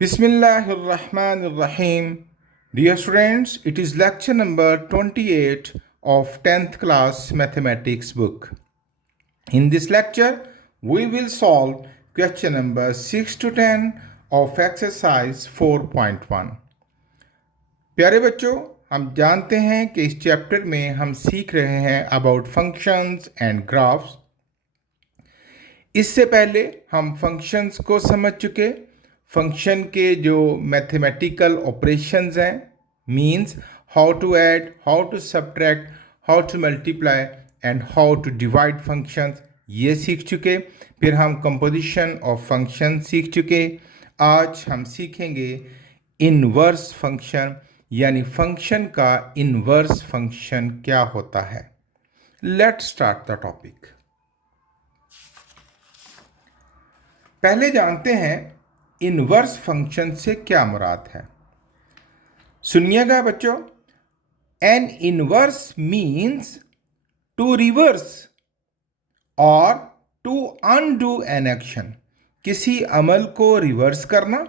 Bismillahirrahmanirrahim. Dear students, it is lecture number 28 of 10th class mathematics book. In this lecture, we will solve question number 6 to 10 of exercise 4.1. प्यारे बच्चों, हम जानते हैं कि इस chapter में हम सीख रहे हैं अबाउट फंक्शंस एंड ग्राफ्स। इससे पहले हम फंक्शंस को समझ चुके। फंक्शन के जो मैथमेटिकल ऑपरेशंस हैं, means how to add, how to subtract, how to multiply and how to divide functions, ये सीख चुके। फिर हम कंपोजिशन ऑफ फंक्शन सीख चुके। आज हम सीखेंगे इनवर्स फंक्शन, यानी फंक्शन का इनवर्स फंक्शन क्या होता है। Let's start the topic. पहले जानते हैं इनवर्स फंक्शन से क्या मुराद है। सुनिएगा बच्चों, an inverse means to reverse और टू अनडू एन एक्शन। किसी अमल को रिवर्स करना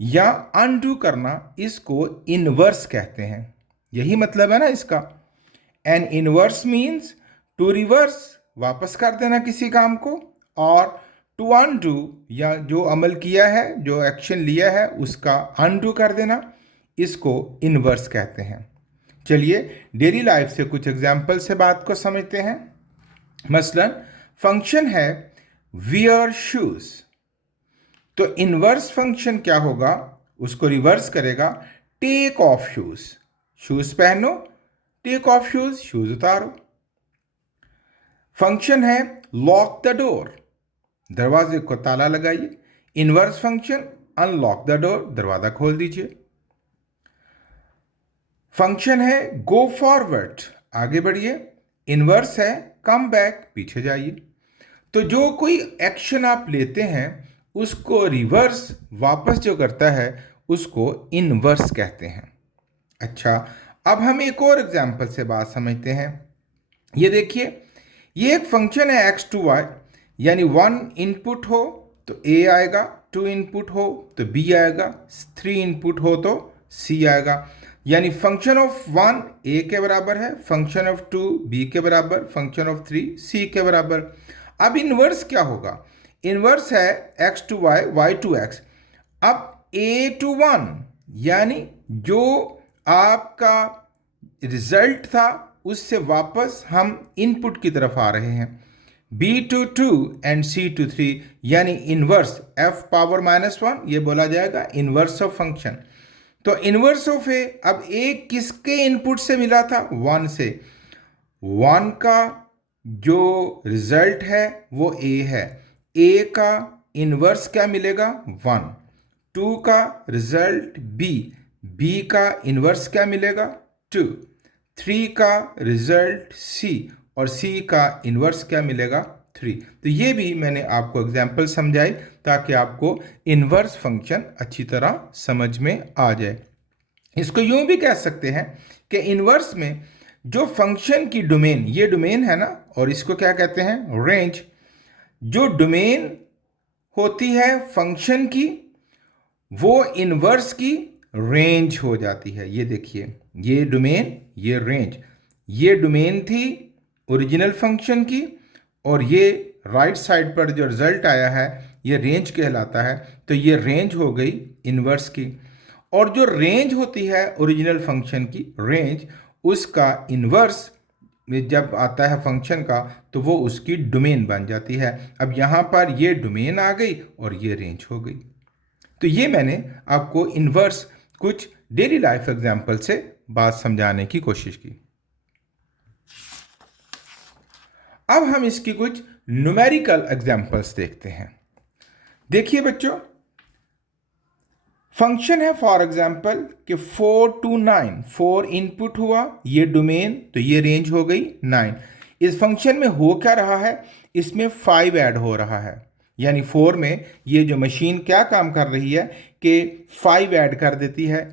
या अनडू करना, इसको इनवर्स कहते हैं। यही मतलब है ना इसका। An inverse means to reverse, वापस कर देना किसी काम को, और टू अनडू, या जो अमल किया है, जो एक्शन लिया है, उसका अनडू कर देना, इसको इनवर्स कहते हैं। चलिए डेली लाइफ से कुछ एग्जाम्पल से बात को समझते हैं। मसलन फंक्शन है वियर शूज, तो इनवर्स फंक्शन क्या होगा, उसको रिवर्स करेगा टेक ऑफ शूज। शूज पहनो, टेक ऑफ शूज, शूज उतारो। फंक्शन है लॉक द डोर, दरवाजे को ताला लगाइए। Inverse function unlock the door, दरवाजा खोल दीजिए। फंक्शन है गो फॉरवर्ड, आगे बढ़िए। इनवर्स है कम बैक, पीछे जाइए। तो जो कोई एक्शन आप लेते हैं उसको रिवर्स वापस जो करता है उसको इनवर्स कहते हैं। अच्छा, अब हम एक और एग्जांपल से बात समझते हैं। ये देखिए, ये एक फंक्शन है x टू y, यानी 1 इनपुट हो तो a आएगा, 2 इनपुट हो तो b आएगा, 3 इनपुट हो तो c आएगा। यानी फंक्शन ऑफ 1 a के बराबर है, फंक्शन ऑफ 2 b के बराबर, फंक्शन ऑफ 3 c के बराबर। अब इनवर्स क्या होगा? इनवर्स है x to y, y to x। अब a टू 1, यानी जो आपका रिजल्ट था उससे वापस हम इनपुट की तरफ आ रहे हैं। b to 2 and c to 3, यानी इनवर्स f पावर -1, ये बोला जाएगा इनवर्स ऑफ फंक्शन। तो इनवर्स ऑफ a, अब a किसके इनपुट से मिला था? 1 से। 1 का जो रिजल्ट है वो a है। a का इनवर्स क्या मिलेगा? 1। 2 का रिजल्ट b, b का इनवर्स क्या मिलेगा? 2। 3 का रिजल्ट c, और c का इनवर्स क्या मिलेगा? 3। तो ये भी मैंने आपको एग्जाम्पल समझाई ताकि आपको इनवर्स फंक्शन अच्छी तरह समझ में आ जाए। इसको यूं भी कह सकते हैं कि इनवर्स में जो फंक्शन की डोमेन, ये डोमेन है ना, और इसको क्या कहते हैं? रेंज। जो डोमेन होती है फंक्शन की, वो इनवर्स की रेंज हो जाती है। ये देखिए, ये डोमेन, ये रेंज। ये डोमेन थी ओरिजिनल फंक्शन की, और ये राइट साइड पर जो रिजल्ट आया है ये रेंज कहलाता है। तो ये रेंज हो गई इनवर्स की। और जो रेंज होती है ओरिजिनल फंक्शन की, रेंज, उसका इनवर्स में जब आता है फंक्शन का तो वो उसकी डोमेन बन जाती है। अब यहाँ पर ये डोमेन आ गई और ये रेंज हो गई। तो ये मैंने आपको इनवर्स कुछ डेली लाइफ एग्जाम्पल से बात समझाने की कोशिश की। अब हम इसकी कुछ न्यूमेरिकल एग्जाम्पल्स देखते हैं। देखिए बच्चों, फंक्शन है फॉर एग्जाम्पल कि 4 to 9, 4 इनपुट हुआ, ये डोमेन, तो ये रेंज हो गई 9। इस फंक्शन में हो क्या रहा है? इसमें 5 ऐड हो रहा है, यानी 4 में ये जो मशीन क्या काम कर रही है कि 5 ऐड कर देती है।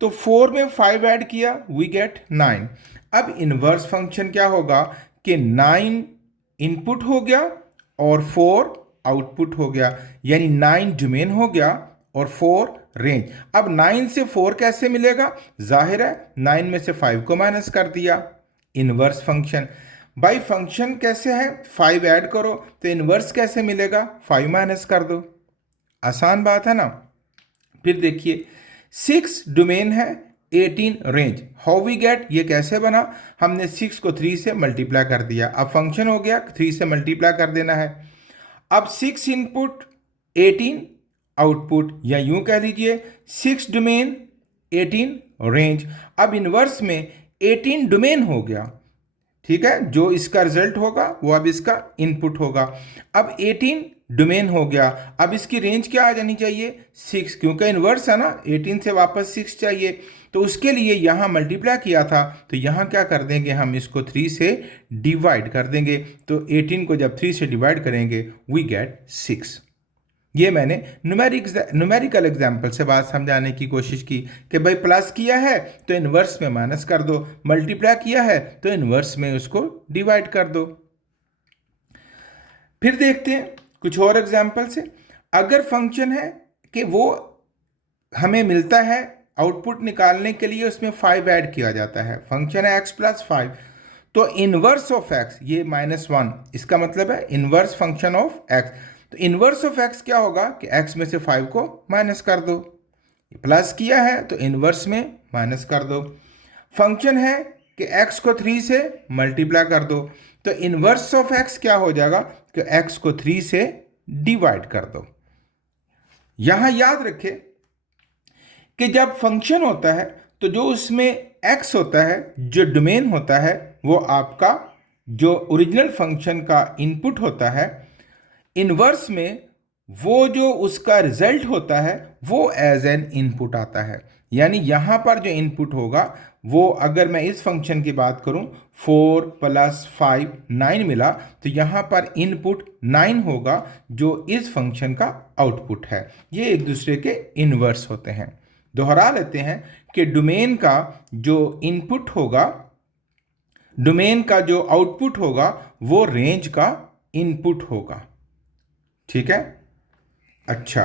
तो 4 में 5 ऐड किया, वी गेट 9। अब इनवर्स फंक्शन क्या होगा कि 9 इनपुट हो गया और 4 आउटपुट हो गया, यानी 9 डोमेन हो गया और 4 रेंज। अब 9 से 4 कैसे मिलेगा? जाहिर है 9 में से 5 को माइनस कर दिया, इनवर्स फंक्शन। भाई फंक्शन कैसे है? 5 ऐड करो तो इनवर्स कैसे मिलेगा? 5 माइनस कर दो। आसान बात है ना। फिर देखिए 6 डोमेन है, 18 रेंज। हाउ वी गेट, ये कैसे बना? हमने 6 को 3 से मल्टीप्लाई कर दिया। अब फंक्शन हो गया, 3 से मल्टीप्लाई कर देना है। अब 6 इनपुट 18 आउटपुट, या यूं कह लीजिए 6 डोमेन 18 रेंज। अब इनवर्स में 18 डोमेन हो गया, ठीक है। जो इसका रिजल्ट होगा वो अब इसका इनपुट होगा। अब 18 डोमेन हो गया, अब इसकी रेंज क्या आ जानी चाहिए? 6, क्योंकि इनवर्स है ना, 18 से वापस 6 चाहिए। तो उसके लिए यहाँ मल्टीप्लाई किया था, तो यहाँ क्या कर देंगे हम? इसको 3 से डिवाइड कर देंगे। तो 18 को जब 3 से डिवाइड करेंगे वी गेट 6। ये मैंने न्यूमेरिकल एग्जाम्पल से बात समझाने की कोशिश की कि भाई प्लस किया है तो इनवर्स में माइनस कर दो, मल्टीप्लाई किया है तो इनवर्स में उसको डिवाइड कर दो। फिर देखते हैं कुछ और एग्जाम्पल से। अगर फंक्शन है कि वो हमें मिलता है, आउटपुट निकालने के लिए उसमें 5 ऐड किया जाता है, फंक्शन है x + 5, तो इनवर्स ऑफ x ये -1, इसका मतलब है इनवर्स फंक्शन ऑफ x। तो इनवर्स ऑफ x क्या होगा कि x में से 5 को माइनस कर दो, प्लस किया है तो इनवर्स में माइनस कर दो। फंक्शन है कि x को 3 से मल्टीप्लाई कर दो, तो इनवर्स ऑफ x क्या हो जाएगा कि x को 3 से डिवाइड कर दो। यहां याद रखें कि जब फंक्शन होता है तो जो उसमें x होता है, जो डोमेन होता है, वो आपका जो ओरिजिनल फंक्शन का इनपुट होता है। इनवर्स में वो जो उसका रिजल्ट होता है वो एज एन इनपुट आता है। यानी यहाँ पर जो इनपुट होगा वो, अगर मैं इस फंक्शन की बात करूँ 4 + 5 9 मिला, तो यहाँ पर इनपुट 9 होगा जो इस फंक्शन का आउटपुट है। ये एक दूसरे के इनवर्स होते हैं। दोहरा लेते हैं कि डोमेन का जो इनपुट होगा, डोमेन का जो आउटपुट होगा वो रेंज का इनपुट होगा, ठीक है। अच्छा,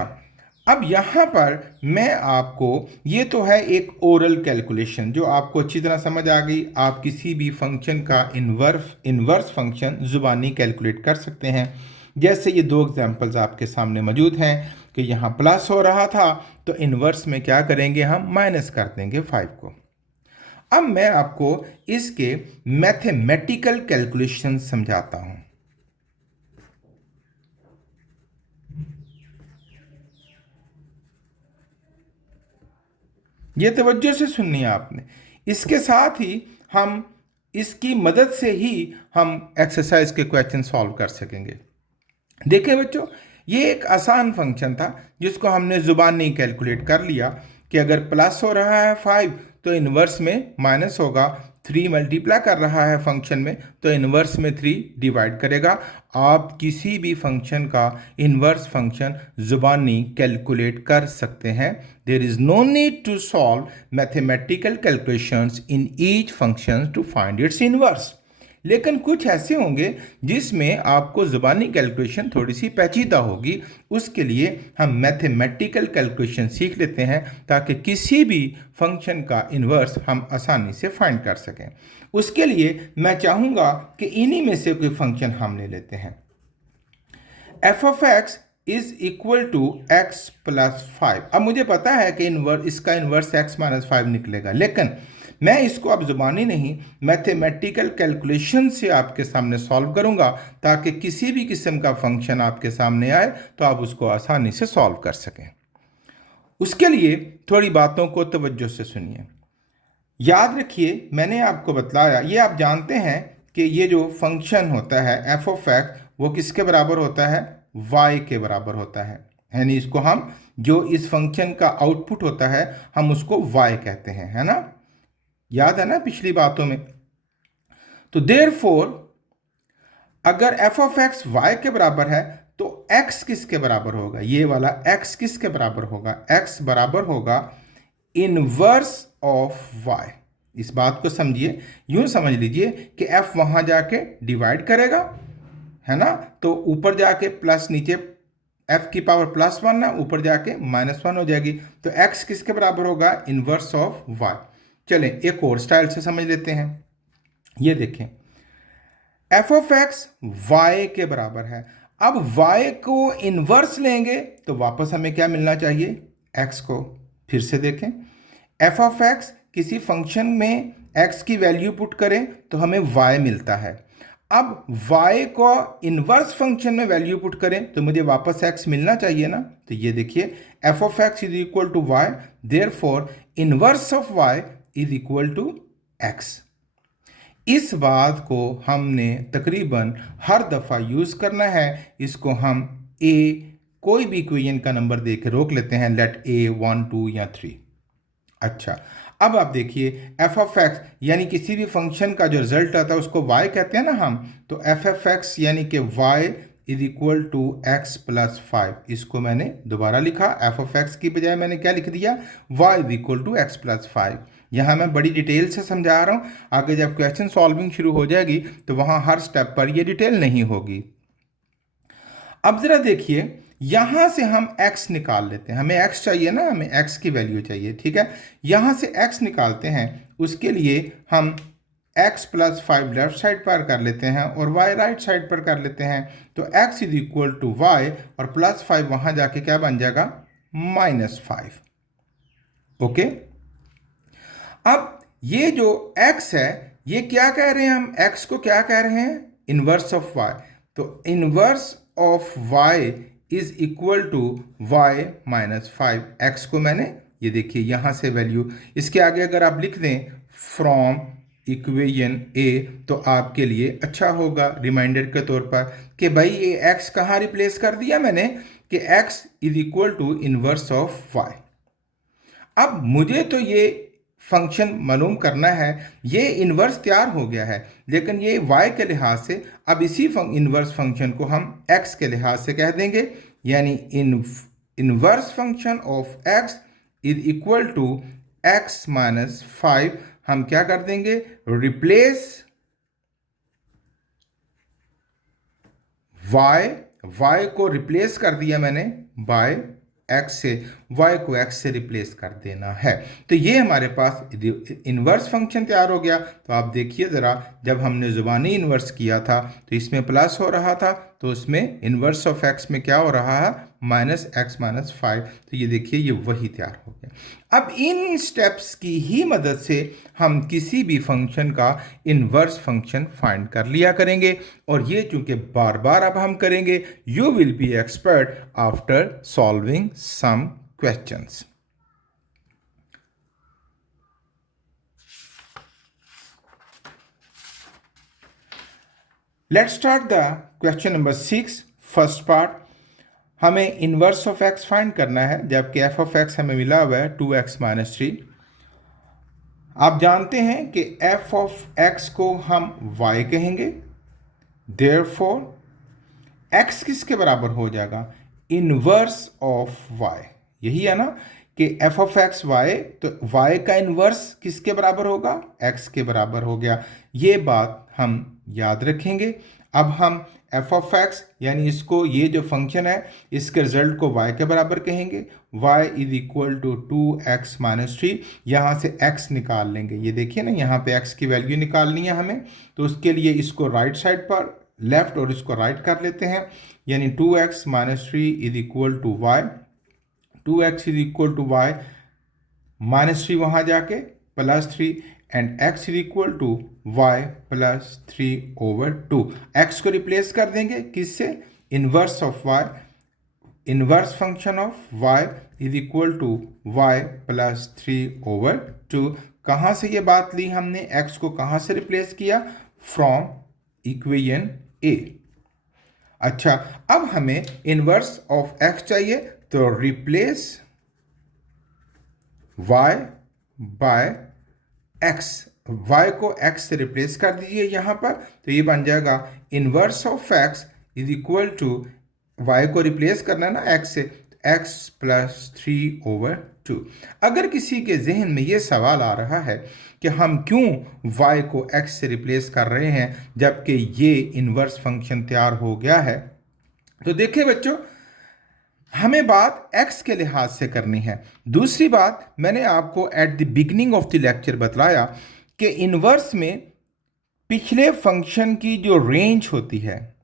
अब यहां पर मैं आपको, ये तो है एक ओरल कैलकुलेशन जो आपको अच्छी तरह समझ आ गई। आप किसी भी फंक्शन का इनवर्स फंक्शन जुबानी कैलकुलेट कर सकते हैं। जैसे ये 2 एग्जांपल्स आपके सामने मौजूद हैं कि यहाँ प्लस हो रहा था तो इनवर्स में क्या करेंगे हम? माइनस कर देंगे 5 को। अब मैं आपको इसके मैथमेटिकल कैलकुलेशन समझाता हूं। ये तवज्जो से सुननी है आपने। इसके साथ ही हम इसकी मदद से ही हम एक्सरसाइज के क्वेश्चन सॉल्व कर सकेंगे। देखिए बच्चों, ये एक आसान फंक्शन था जिसको हमने जुबानी कैलकुलेट कर लिया कि अगर प्लस हो रहा है 5 तो इनवर्स में माइनस होगा, 3 मल्टीप्लाई कर रहा है फंक्शन में तो इनवर्स में 3 डिवाइड करेगा। आप किसी भी फंक्शन का इनवर्स फंक्शन जुबानी कैलकुलेट कर सकते हैं। There is no need to solve mathematical calculations in each function to find its inverse. लेकिन कुछ ऐसे होंगे जिसमें आपको ज़ुबानी कैलकुलेशन थोड़ी सी पेचीदा होगी। उसके लिए हम मैथमेटिकल कैलकुलेशन सीख लेते हैं ताकि किसी भी फंक्शन का इन्वर्स हम आसानी से फाइंड कर सकें। उसके लिए मैं चाहूँगा कि इन्हीं में से कोई फंक्शन हम ले लेते हैं। f(x) is equal to x + 5। अब मुझे पता है कि इसका इन्वर्स x - 5 निकलेगा, लेकिन मैं इसको अब ज़ुबानी नहीं मैथमेटिकल कैलकुलेशन से आपके सामने सॉल्व करूंगा ताकि किसी भी किस्म का फंक्शन आपके सामने आए तो आप उसको आसानी से सॉल्व कर सकें। उसके लिए थोड़ी बातों को तवज्जो से सुनिए। याद रखिए, मैंने आपको बतलाया, ये आप जानते हैं कि ये जो फंक्शन होता है f(x) वो किसके बराबर होता है? y के बराबर होता है। यानी इसको हम, जो इस फंक्शन का आउटपुट होता है, हम उसको y कहते हैं, है ना? याद है ना पिछली बातों में? तो देयरफॉर अगर f(x) y के बराबर है तो x किसके बराबर होगा? ये वाला x किसके बराबर होगा? x बराबर होगा इनवर्स ऑफ y। इस बात को समझिए, यूं समझ लीजिए कि f वहां जाके डिवाइड करेगा, है ना? तो ऊपर जाके प्लस, नीचे f की पावर +1 ना, ऊपर जाके -1 हो जाएगी। तो x किसके बराबर होगा? Inverse of y। चलें एक और स्टाइल से समझ लेते हैं। ये देखें, f ऑफ x y के बराबर है। अब y को इनवर्स लेंगे तो वापस हमें क्या मिलना चाहिए? x को। फिर से देखें, f ऑफ x किसी फंक्शन में x की वैल्यू पुट करें तो हमें y मिलता है। अब y को इनवर्स फंक्शन में वैल्यू पुट करें तो मुझे वापस x मिलना चाहिए ना। तो ये देखिए, f of x is equal to y, therefore inverse of y is equal to x। इस बात को हमने तकरीबन हर दफ़ा यूज़ करना है। इसको हम a कोई भी इक्वेशन का नंबर दे के रोक लेते हैं, लेट a 1 2 या 3। अच्छा, अब आप देखिए f ऑफ x यानी किसी भी फंक्शन का जो रिजल्ट आता है उसको y कहते हैं ना हम। तो f ऑफ x यानी कि y is equal to x plus 5। इसको मैंने दोबारा लिखा, f ऑफ x की बजाय मैंने क्या लिख दिया? y is equal to x plus 5। यहाँ मैं बड़ी डिटेल से समझा रहा हूँ, आगे जब क्वेश्चन सॉल्विंग शुरू हो जाएगी तो वहाँ हर स्टेप पर ये डिटेल नहीं होगी। अब ज़रा देखिए, यहाँ से हम x निकाल लेते हैं। हमें x चाहिए ना, हमें x की वैल्यू चाहिए, ठीक है। यहाँ से x निकालते हैं, उसके लिए हम x प्लस 5 लेफ्ट साइड पर कर लेते हैं और y राइट साइड पर कर लेते हैं। तो x is equal to y और प्लस 5 वहाँ जाके क्या बन जाएगा? -5। ओके, अब ये जो x है, ये क्या कह रहे हैं हम? x को क्या कह रहे हैं? Inverse of y। तो inverse of y is equal to y minus 5। x को मैंने, ये देखिए यहाँ से वैल्यू, इसके आगे अगर आप लिख दें फ्रॉम इक्वेशन a तो आपके लिए अच्छा होगा रिमाइंडर के तौर पर कि भाई ये x कहाँ रिप्लेस कर दिया मैंने कि x is equal to inverse of y। अब मुझे तो ये फंक्शन मालूम करना है, ये इन्वर्स तैयार हो गया है, लेकिन ये y के लिहाज से अब इसी इन्वर्स फंक्शन को हम x के लिहाज से कह देंगे, यानी inverse function of x is equal to x minus 5। हम क्या कर देंगे? रिप्लेस y को रिप्लेस कर दिया मैंने बाय x से, y को x से रिप्लेस कर देना है। तो ये हमारे पास इन्वर्स फंक्शन तैयार हो गया। तो आप देखिए ज़रा, जब हमने ज़ुबानी इन्वर्स किया था तो इसमें प्लस हो रहा था, तो उसमें इन्वर्स ऑफ x में क्या हो रहा है? -x minus 5। तो ये देखिए, ये वही तैयार हो गया। अब इन स्टेप्स की ही मदद से हम किसी भी फंक्शन का इन्वर्स फंक्शन फाइंड कर लिया करेंगे, और ये चूंकि बार बार अब हम करेंगे, you will be expert after solving some questions. Let's start the question number 6, first part. हमें इनवर्स ऑफ x फाइंड करना है, जबकि f ऑफ x हमें मिला हुआ है 2x माइनस 3। आप जानते हैं कि f ऑफ x को हम y कहेंगे, therefore x किसके बराबर हो जाएगा? Inverse of y। यही है ना कि f ऑफ x y, तो y का इनवर्स किसके बराबर होगा? x के बराबर हो गया। ये बात हम याद रखेंगे। अब हम f ऑफ x यानी इसको, ये जो फंक्शन है इसके रिजल्ट को y के बराबर कहेंगे। y is equal to 2x minus 3। यहाँ से x निकाल लेंगे। ये देखिए ना, यहाँ पे x की वैल्यू निकालनी है हमें, तो उसके लिए इसको राइट साइड पर लेफ्ट और इसको राइट कर लेते हैं, यानी 2x minus 3 is equal to y। 2x is equal to y minus 3 वहाँ जाके plus 3, and x is equal to y plus 3 over 2। x को रिप्लेस कर देंगे किससे? Inverse of y। Inverse function of y is equal to y plus 3 over 2। कहाँ से ये बात ली हमने? x को कहाँ से रिप्लेस किया? From equation a। अच्छा, अब हमें इनवर्स ऑफ x चाहिए, तो replace y by x। y को x से रिप्लेस कर दीजिए यहाँ पर, तो ये बन जाएगा inverse of x is equal to, y को रिप्लेस करना है ना x से, x प्लस 3 ओवर 2। अगर किसी के जहन में ये सवाल आ रहा है कि हम क्यों y को x से रिप्लेस कर रहे हैं जबकि ये इनवर्स फंक्शन तैयार हो गया है, तो देखिए बच्चों, हमें बात x के लिहाज से करनी है। दूसरी बात, मैंने आपको at the beginning of the lecture बताया कि इनवर्स में पिछले फंक्शन की जो रेंज होती है,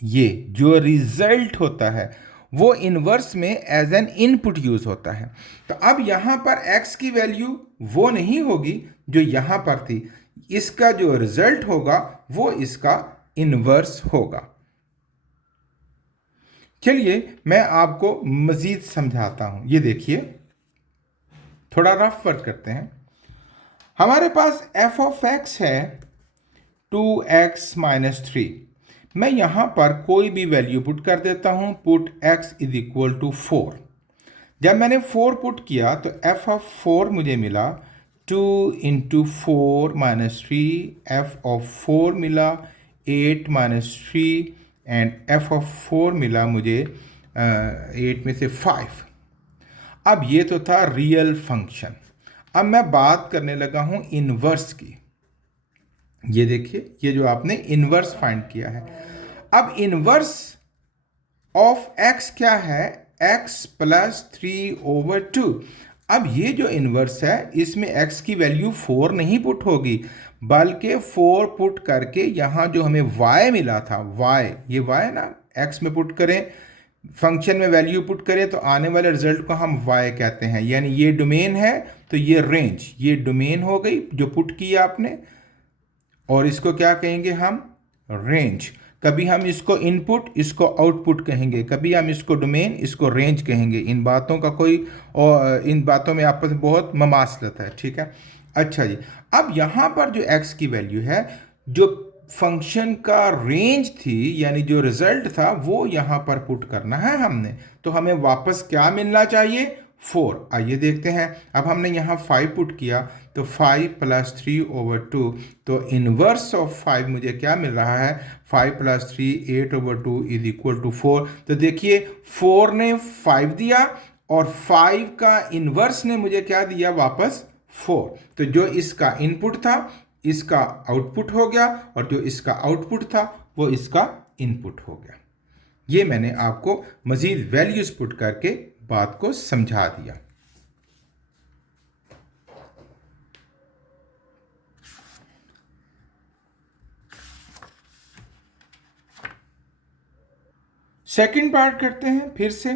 ये जो रिजल्ट होता है, वो इनवर्स में एज एन इनपुट यूज होता है। तो अब यहां पर x की वैल्यू वो नहीं होगी जो यहां पर थी, इसका जो रिजल्ट होगा वो इसका इनवर्स होगा। चलिए मैं आपको मजीद समझाता हूं। ये देखिए, थोड़ा रफ वर्क करते हैं। हमारे पास f ऑफ x है 2x माइनस 3। मैं यहां पर कोई भी वैल्यू पुट कर देता हूं। Put x is equal to 4। जब मैंने 4 पुट किया तो f ऑफ 4 मुझे मिला 2 इंटू 4 माइनस 3। f ऑफ 4 मिला 8 माइनस 3 एंड f ऑफ 4 मिला मुझे 8 में से 5। अब ये तो था रियल फंक्शन। अब मैं बात करने लगा हूं इनवर्स की। ये देखिए, ये जो आपने इनवर्स फाइंड किया है। अब इनवर्स ऑफ x क्या है? x plus 3/2। अब ये जो इनवर्स है, इसमें x की वैल्यू 4 नहीं पुट होगी, बल्कि 4 पुट करके यहाँ जो हमें y मिला था, y, ये y ना, x में पुट करें, फंक्शन में वैल्यू पुट करें तो आने वाले रिजल्ट को हम y कहते हैं। यानी ये डोमेन है तो ये रेंज, ये डोमेन हो गई जो पुट की आपने, और इसको क्या कहेंगे हम? रेंज। कभी हम इसको इनपुट, इसको आउटपुट कहेंगे, कभी हम इसको डोमेन, इसको रेंज कहेंगे। इन बातों का कोई, और इन बातों में आपस में बहुत ममासलत है, ठीक है। अच्छा जी, अब यहाँ पर जो x की वैल्यू है, जो फंक्शन का रेंज थी, यानी जो रिजल्ट था, वो यहाँ पर पुट करना है हमने। तो हमें वापस क्या मिलना चाहिए? 4। आइए देखते हैं। अब हमने यहाँ 5 पुट किया तो 5 प्लस 3/2, तो इनवर्स ऑफ 5 मुझे क्या मिल रहा है? 5 प्लस 3 8/2 इज इक्वल टू 4। तो देखिए, 4 ने 5 दिया और 5 का इनवर्स ने मुझे क्या दिया वापस? 4। तो जो इसका इनपुट था, इसका आउटपुट हो गया, और जो इसका आउटपुट था वो इसका इनपुट हो गया। ये मैंने आपको मजीद वैल्यूज पुट करके बात को समझा दिया। सेकंड पार्ट करते हैं फिर से।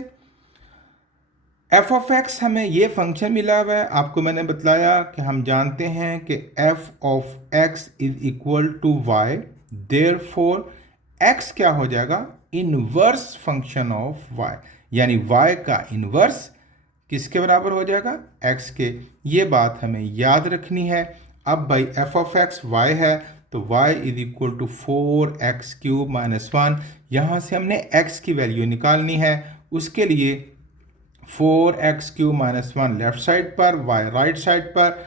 f ऑफ x, हमें ये फंक्शन मिला हुआ है। आपको मैंने बतलाया कि हम जानते हैं कि f of x is equal to y, therefore x क्या हो जाएगा? इनवर्स फंक्शन ऑफ y, यानी y का इनवर्स किसके बराबर हो जाएगा? x के। ये बात हमें याद रखनी है। अब भाई f ऑफ x y है तो y is equal to 4x³ minus 1। यहाँ से हमने x की वैल्यू निकालनी है। उसके लिए 4x³ माइनस 1 लेफ्ट साइड पर, y राइट साइड पर।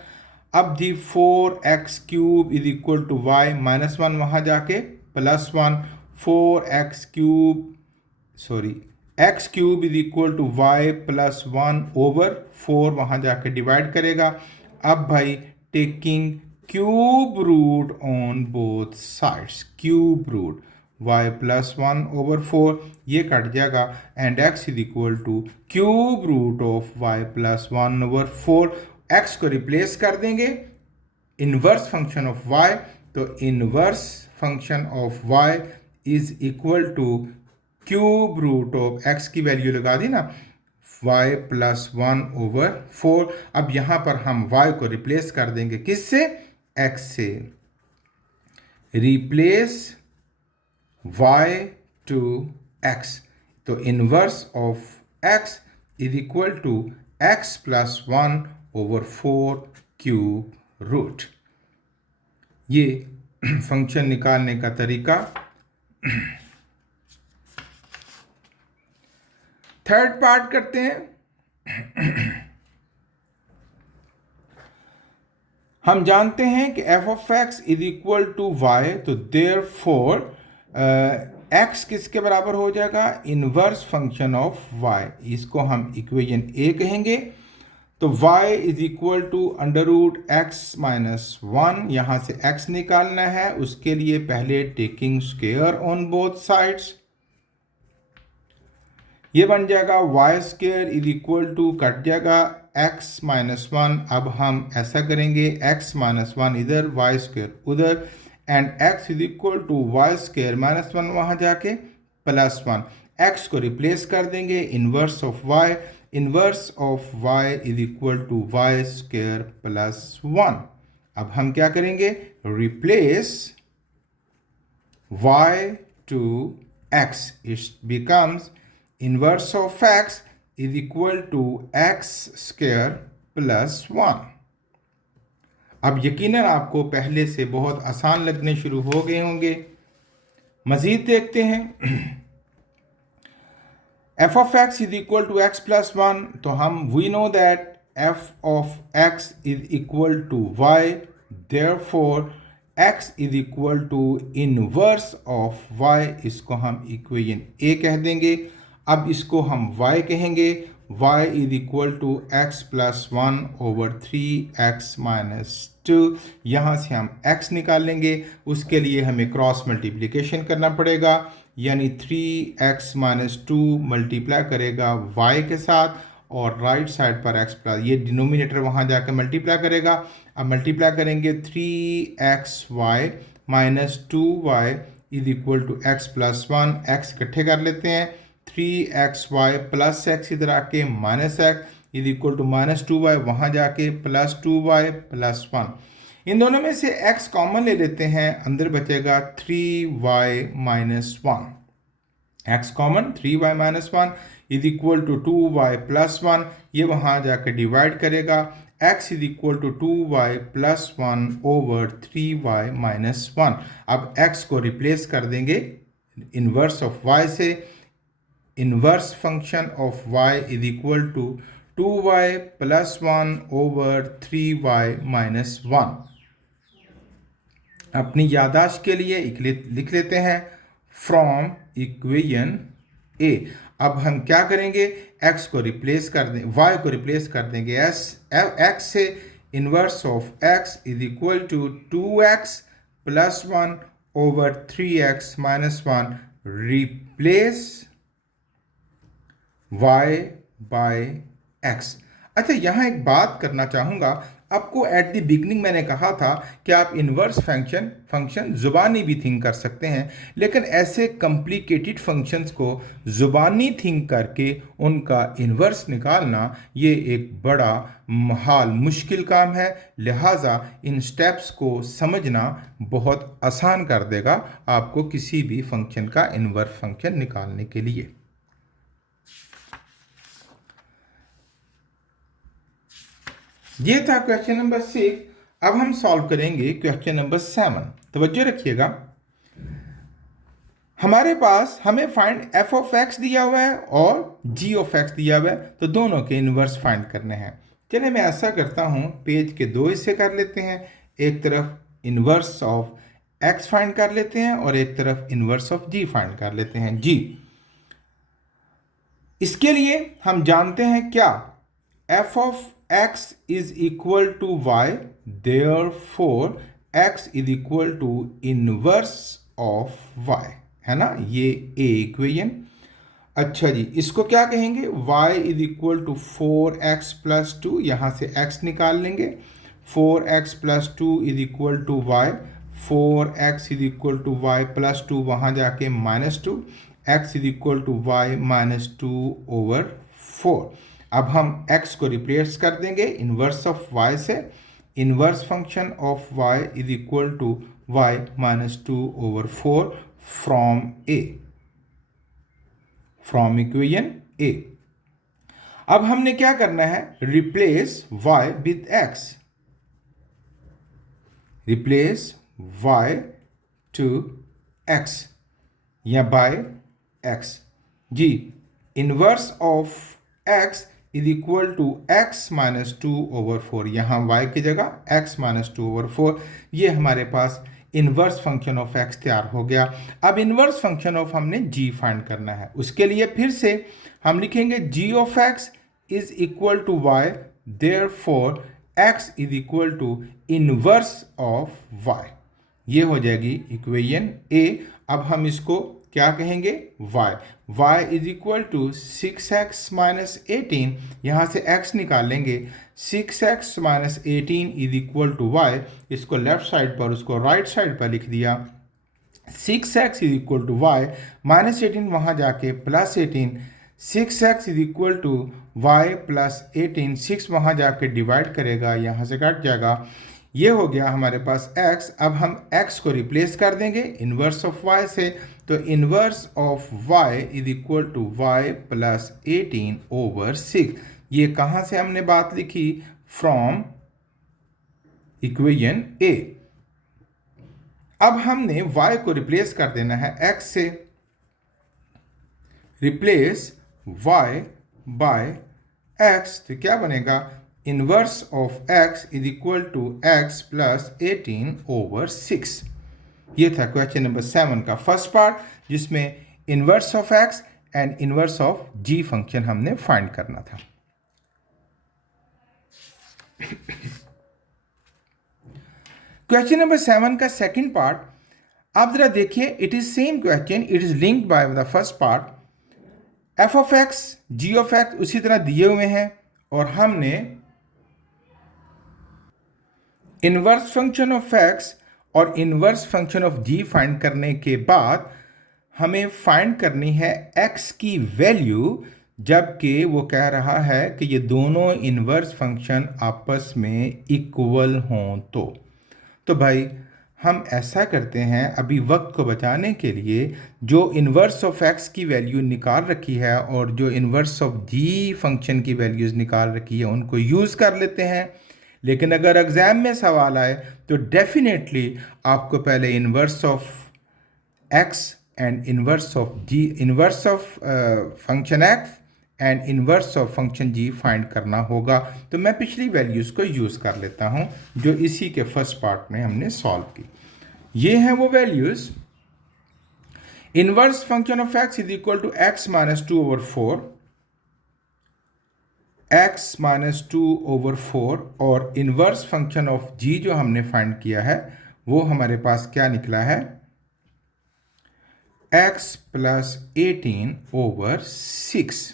अब दी 4x³ is equal to y minus 1 वहाँ जाके plus 1, 4x³ sorry x³ is equal to y plus 1/4 वहाँ जाके डिवाइड करेगा। अब भाई taking cube root on both sides, cube root y plus 1/4, ये कट जाएगा, and x is equal to cube root of y plus 1/4। x को replace कर देंगे इनवर्स फंक्शन ऑफ y, तो inverse function of y is equal to cube root of x की value लगा दी ना, y प्लस 1/4। अब यहां पर हम y को रिप्लेस कर देंगे किससे? x से। रिप्लेस y टू x, तो inverse of x is equal to x plus 1/4 cube root. ये फंक्शन निकालने का तरीका। थर्ड पार्ट करते हैं। हम जानते हैं कि f of x is equal to y, तो देयरफॉर x किसके बराबर हो जाएगा? Inverse function of y। इसको हम इक्वेशन a कहेंगे। तो y is equal to √x minus 1, यहाँ से x निकालना है। उसके लिए पहले taking square on both sides, ये बन जाएगा Y square is equal to, cut जाएगा एक्स माइनस वन। अब हम ऐसा करेंगे, एक्स माइनस वन इधर, वाई स्क्वायर उधर, and X is equal to Y square minus one वहाँ जाके प्लस वन। एक्स को रिप्लेस कर देंगे, inverse of Y, inverse of Y is equal to Y square plus one. अब हम क्या करेंगे, replace y to x, it becomes inverse of x is equal to x square plus 1। अब यकीनन आपको पहले से बहुत आसान लगने शुरू हो गए होंगे। मजीद देखते हैं, f of x is equal to x plus 1, तो हम we know that f of x is equal to y, therefore x is equal to inverse of y, इसको हम इक्वेशन a कह देंगे। अब इसको हम y कहेंगे, y is equal to x plus 1 over 3x minus 2। यहाँ से हम x निकालेंगे, उसके लिए हमें क्रॉस मल्टीप्लिकेशन करना पड़ेगा, यानी 3x minus 2 मल्टीप्लाई करेगा y के साथ, और राइट साइड पर x प्लस, ये डिनोमिनेटर वहाँ जाकर मल्टीप्लाई करेगा। अब मल्टीप्लाई करेंगे 3xy minus 2y is equal to x plus 1, x इकट्ठे कर लेते हैं, 3xy प्लस x इधर आके minus x is equal to minus 2y, वहाँ जाके प्लस 2y प्लस 1। इन दोनों में से x कॉमन ले लेते हैं, अंदर बचेगा 3y minus 1, x common 3y minus 1 is equal to 2y plus 1, ये वहाँ जाकर डिवाइड करेगा, x is equal to 2y plus 1 over 3y minus 1। अब x को रिप्लेस कर देंगे इनवर्स ऑफ y से, inverse function of y is equal to 2y plus 1 over 3y minus 1। अपनी यादाश्त के लिए लिख लेते हैं फ्रॉम इक्वेशन a। अब हम क्या करेंगे, x को रिप्लेस कर दें, y को रिप्लेस कर देंगे x से, inverse of x is equal to 2x plus 1 over 3x minus 1, replace y by x। अच्छा, यहाँ एक बात करना चाहूँगा, आपको एट द बिगनिंग मैंने कहा था कि आप इनवर्स फंक्शन ज़ुबानी भी थिंक कर सकते हैं, लेकिन ऐसे कॉम्प्लिकेटेड फंक्शंस को ज़ुबानी थिंक करके उनका इनवर्स निकालना ये एक बड़ा महाल मुश्किल काम है। लिहाजा इन स्टेप्स को समझना बहुत आसान कर देगा आपको किसी भी फंक्शन का इनवर्स फंक्शन निकालने के लिए। ये था क्वेश्चन नंबर 6। अब हम सॉल्व करेंगे क्वेश्चन नंबर 7। तवज्जो रखिएगा, हमारे पास हमें फाइंड f ऑफ x दिया हुआ है और g ऑफ x दिया हुआ है, तो दोनों के इनवर्स फाइंड करने हैं। चलिए मैं ऐसा करता हूँ, पेज के दो हिस्से कर लेते हैं, एक तरफ इनवर्स ऑफ x फाइंड कर लेते हैं और एक तरफ इनवर्स ऑफ g फाइंड कर लेते हैं। g, इसके लिए हम जानते हैं क्या, f of x is equal to y, therefore x is equal to inverse of y, है ना, ये a इक्वेशन। अच्छा जी, इसको क्या कहेंगे, y is equal to 4x plus 2, यहाँ से x निकाल लेंगे, 4x plus 2 is equal to y, 4x is equal to y plus 2, वहाँ जाके minus 2, x is equal to y minus 2 over 4। अब हम x को रिप्लेस कर देंगे इनवर्स ऑफ y से, inverse function of y is equal to y minus 2 over 4 from a, from equation a। अब हमने क्या करना है, replace y with x, replace y to x या बाय x। जी, inverse of x is equal to x minus 2 over 4, यहाँ y की जगह x माइनस 2 ओवर 4, ये हमारे पास इनवर्स फंक्शन ऑफ x तैयार हो गया। अब इनवर्स फंक्शन ऑफ हमने g फाइंड करना है, उसके लिए फिर से हम लिखेंगे g of x is equal to y, therefore x is equal to inverse of y, ये हो जाएगी इक्वेशन a। अब हम इसको क्या कहेंगे y is equal to 6x minus 18, यहाँ से x निकालेंगे 6x minus 18 is equal to y, इसको लेफ्ट साइड पर उसको राइट साइड पर लिख दिया 6x is equal to y minus 18 वहाँ जाके plus 18, 6x is equal to y plus 18, 6 वहाँ जाके डिवाइड करेगा, यहाँ से कट जाएगा, ये हो गया हमारे पास x। अब हम x को रिप्लेस कर देंगे इन्वर्स ऑफ y से, तो inverse of y is equal to y plus 18 over 6। ये कहाँ से हमने बात लिखी? From equation A। अब हमने y को रिप्लेस कर देना है x से, रिप्लेस y बाय x, तो क्या बनेगा? Inverse of x is equal to x plus 18 over 6। ये था क्वेश्चन नंबर 7 का फर्स्ट पार्ट, जिसमें inverse of x and inverse of g function हमने फाइंड करना था। क्वेश्चन नंबर 7 का सेकंड पार्ट आप जरा देखिए, it is same question, it is linked by the first part. f of x, g of x उसी तरह दिए हुए हैं और हमने इनवर्स फंक्शन ऑफ x और inverse function of g find करने के बाद हमें फाइंड करनी है x की वैल्यू, जबकि वो कह रहा है कि ये दोनों इनवर्स फंक्शन आपस में इक्वल हों। तो भाई हम ऐसा करते हैं, अभी वक्त को बचाने के लिए जो इन्वर्स ऑफ x की वैल्यू निकाल रखी है और जो इन्वर्स ऑफ g फंक्शन की वैल्यूज़ निकाल रखी है उनको यूज़ कर लेते हैं। लेकिन अगर एग्ज़ाम में सवाल आए तो डेफिनेटली आपको पहले inverse of x and inverse of g, inverse of function x and inverse of function g find करना होगा। तो मैं पिछली वैल्यूज़ को यूज़ कर लेता हूँ जो इसी के फर्स्ट पार्ट में हमने सॉल्व की। ये हैं वो values. Inverse function of x is equal to x minus 2 over 4, x minus 2 over 4, और इन्वर्स फंक्शन ऑफ g जो हमने फाइंड किया है वो हमारे पास क्या निकला है? x plus 18 over 6।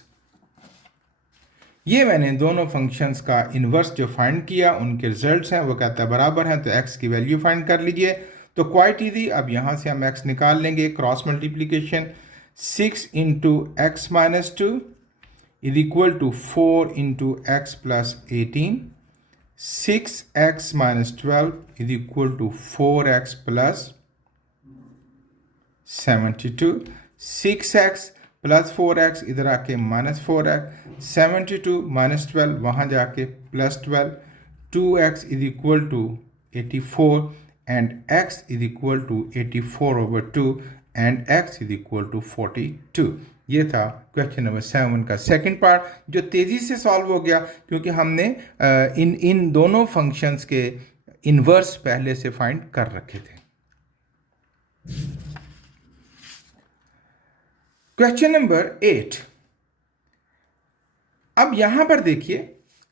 ये मैंने दोनों फंक्शंस का इन्वर्स जो फाइंड किया, उनके रिजल्ट्स हैं, वो कहता है बराबर हैं, तो x की वैल्यू फाइंड कर लीजिए। तो क्वाइट ईजी, अब यहाँ से हम x निकाल लेंगे, cross multiplication 6 into x minus 2 is equal to 4 into x plus 18, 6x minus 12 is equal to 4x plus 72, 6x plus 4x इधर आके माइनस 4x, 72 माइनस 12 वहाँ जाके plus 12, 2x is equal to 84 and x is equal to 84 over 2 and x is equal to 42। ये था question number 7 का second part, जो तेज़ी से सॉल्व हो गया क्योंकि हमने इन दोनों फंक्शंस के इन्वर्स पहले से फाइंड कर रखे थे। Question number 8। अब यहां पर देखिए,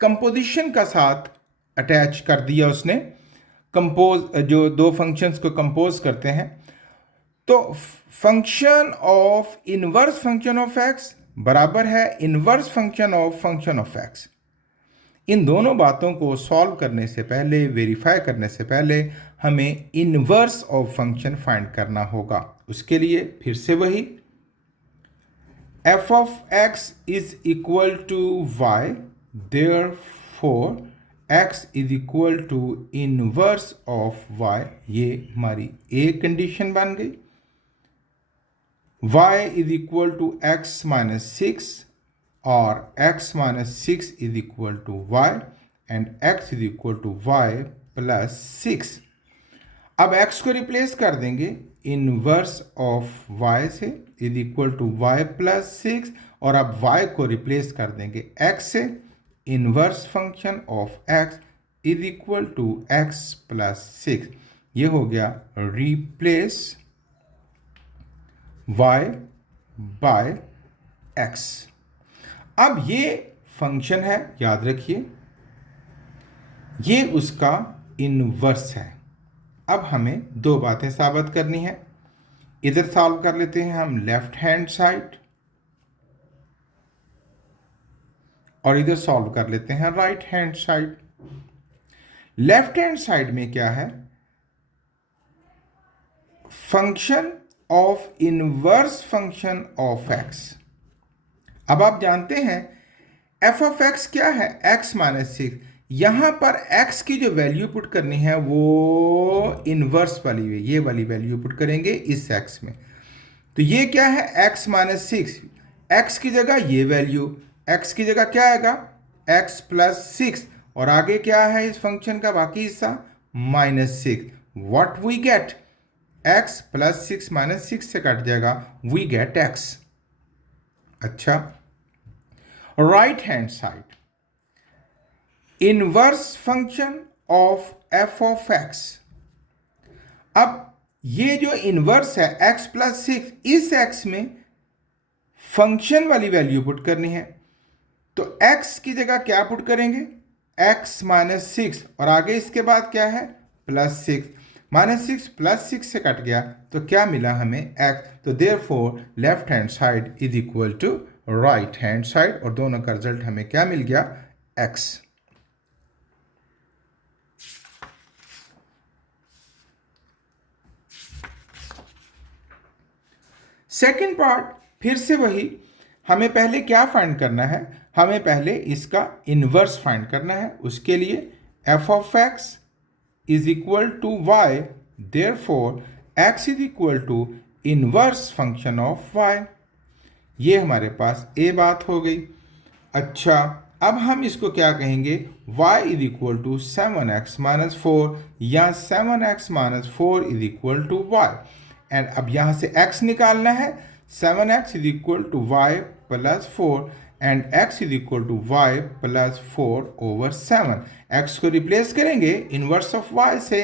कंपोजिशन का साथ अटैच कर दिया उसने, कंपोज जो दो फंक्शंस को कंपोज करते हैं। तो function of inverse function of x बराबर है इनवर्स फंक्शन ऑफ x। इन दोनों बातों को सॉल्व करने से पहले, वेरीफाई करने से पहले हमें इनवर्स ऑफ फंक्शन फाइंड करना होगा। उसके लिए फिर से वही f of x is equal to y, therefore x is equal to inverse of y। ये हमारी एक कंडीशन बन गई। y is equal to x minus 6 और x minus 6 is equal to y and x is equal to y plus 6। अब x को replace कर देंगे इनवर्स ऑफ y से, is equal to y plus 6, और अब y को रिप्लेस कर देंगे x से, inverse function of x is equal to x plus 6। ये हो गया रिप्लेस y बाय x। अब ये फंक्शन है, याद रखिए, ये उसका इनवर्स है। अब हमें दो बातें साबित करनी है। इधर सॉल्व कर लेते हैं हम लेफ्ट हैंड साइड और इधर सॉल्व कर लेते हैं right hand side. Left hand side में क्या है, function of inverse function of x. अब आप जानते हैं एफ ऑफ एक्स क्या है, एक्स माइनस 6। यहां पर एक्स की जो वैल्यू पुट करनी है वो इनवर्स वाली है, ये वाली वैल्यू पुट करेंगे इस एक्स में। तो ये क्या है, एक्स माइनस 6। एक्स की जगह ये वैल्यू, एक्स की जगह क्या आएगा, एक्स प्लस 6, और आगे क्या है इस फंक्शन का बाकी हिस्सा, minus 6। What we get, x plus 6 minus 6 से कट जाएगा, वी गेट एक्स। अच्छा, right hand side, inverse function of f of x. अब ये जो इनवर्स है x प्लस 6, इस x में फंक्शन वाली वैल्यू पुट करनी है। तो x की जगह क्या पुट करेंगे, x माइनस 6, और आगे इसके बाद क्या है, प्लस 6। माइनस 6 प्लस 6 से कट गया तो क्या मिला हमें, x। तो therefore left hand side is equal to right hand side, और दोनों का रिजल्ट हमें क्या मिल गया, x। सेकेंड पार्ट, फिर से वही, हमें पहले क्या फाइंड करना है, हमें पहले इसका इनवर्स फाइंड करना है। उसके लिए f of x is equal to y, therefore x is equal to inverse function of y. ये हमारे पास ए बात हो गई। अच्छा, अब हम इसको क्या कहेंगे, y is equal to 7x minus 4, या 7x minus 4 is equal to y. And अब यहाँ से x निकालना है, 7x is equal to y plus 4, and x is equal to y plus 4 over 7। x को रिप्लेस करेंगे इनवर्स ऑफ y से,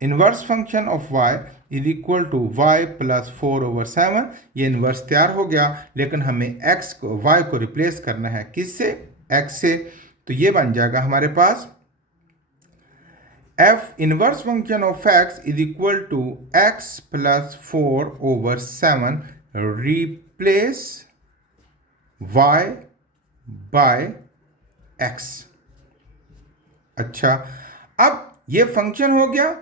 inverse function of y is equal to y plus 4 over 7। ये inverse तैयार हो गया, लेकिन हमें x को, y को रिप्लेस करना है किससे, x से। तो ये बन जाएगा हमारे पास f inverse function of x is equal to x plus 4 over 7, replace y by x। अच्छा, अब ये फंक्शन हो गया,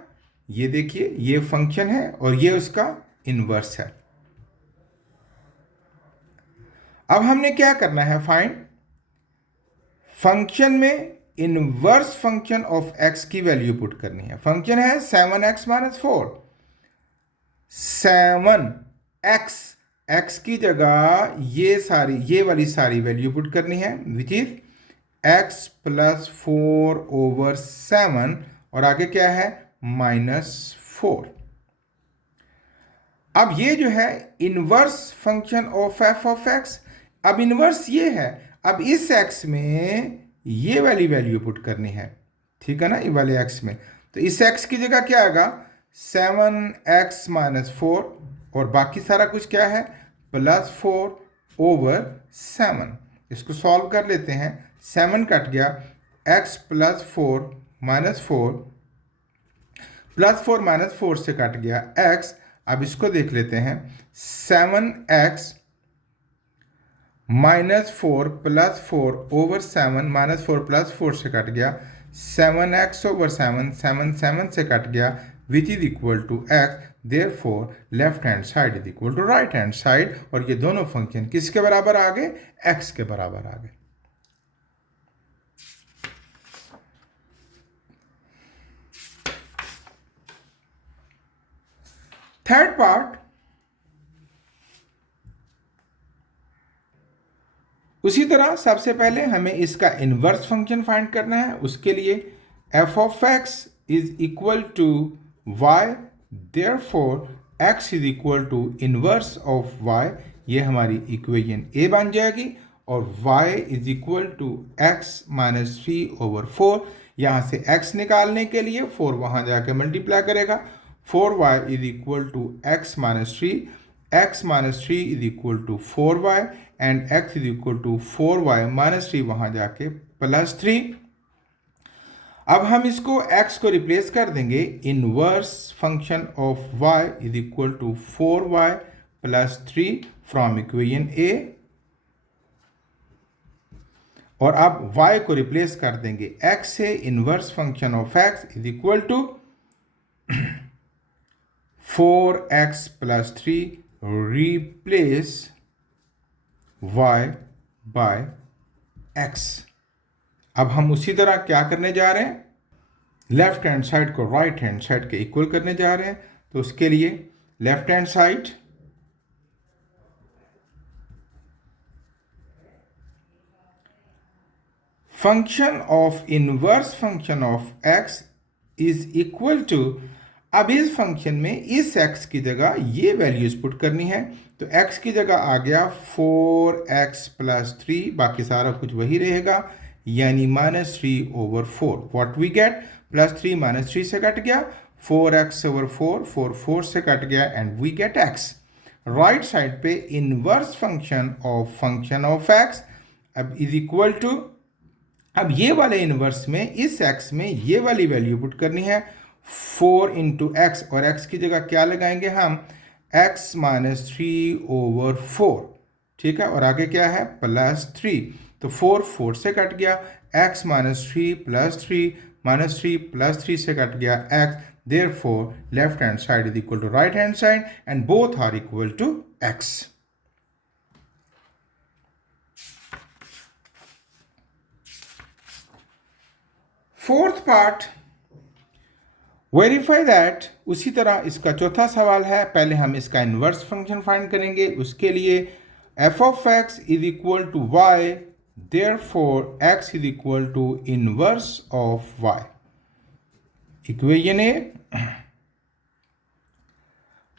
ये देखिए ये फंक्शन है और ये उसका इनवर्स है। अब हमने क्या करना है, फाइंड फंक्शन में इनवर्स फंक्शन ऑफ x की वैल्यू पुट करनी है। फंक्शन है 7x माइनस 4, 7x, x की जगह ये वाली सारी वैल्यू पुट करनी है, which is x plus 4 over 7, और आगे क्या है, -4। अब ये जो है inverse function of f of x, अब इनवर्स ये है, अब इस x में ये वाली वैल्यू पुट करनी है, ठीक है ना, ये वाले x में। तो इस x की जगह क्या आएगा, 7x माइनस 4, और बाकी सारा कुछ क्या है, प्लस 4 ओवर 7। इसको सॉल्व कर लेते हैं, 7 कट गया, x plus 4 minus 4, plus 4 minus 4 से कट गया x। अब इसको देख लेते हैं, 7x minus 4 plus 4 over 7, minus 4 plus 4 से कट गया, 7x ओवर 7, 7 से कट गया, which is equal to x। Therefore left hand side is equal to right hand side, और ये दोनों फंक्शन किसके बराबर आ गए, x के बराबर आ गए। थर्ड पार्ट, उसी तरह सबसे पहले हमें इसका इनवर्स फंक्शन फाइंड करना है। उसके लिए f of x is equal to y, therefore x is equal to inverse of y. ये हमारी इक्वेशन ए बन जाएगी, और y is equal to x minus 3 over 4। यहाँ से x निकालने के लिए 4 वहाँ जाके मल्टीप्लाई करेगा, 4y is equal to x minus 3, x minus 3 is equal to 4y, and x is equal to 4y minus 3 वहाँ जाके प्लस 3। अब हम इसको x को रिप्लेस कर देंगे, inverse function of y is equal to 4y plus 3 from equation A, और अब y को रिप्लेस कर देंगे x से, inverse function of x is equal to 4x plus 3 replace y by x। अब हम उसी तरह क्या करने जा रहे हैं, लेफ्ट हैंड साइड को राइट हैंड साइड के इक्वल करने जा रहे हैं। तो उसके लिए left hand side function of inverse function of x is equal to, अब इस फंक्शन में इस x की जगह ये वैल्यूज पुट करनी है। तो x की जगह आ गया 4x प्लस 3, बाकी सारा कुछ वही रहेगा, यानी -3/4। व्हाट वी गेट, +3 -3 से कट गया, 4x/4, 4 से कट गया, and we get x। Right side पे इनवर्स फंक्शन ऑफ x अब इज इक्वल टू, अब ये वाले इनवर्स में इस x में ये वाली वैल्यू पुट करनी है, 4 × x, और x की जगह क्या लगाएंगे हम, x -3/4, ठीक है, और आगे क्या है, +3, तो 4 से कट गया, x -3 + 3 -3 + 3 से कट गया x, therefore left hand side is equal to right hand side and both are equal to x. Fourth part, verify that, उसी तरह इसका चौथा सवाल है, पहले हम इसका इनवर्स फंक्शन फाइंड करेंगे। उसके लिए f of x is equal to y, therefore x is equal to inverse of y. Equation A,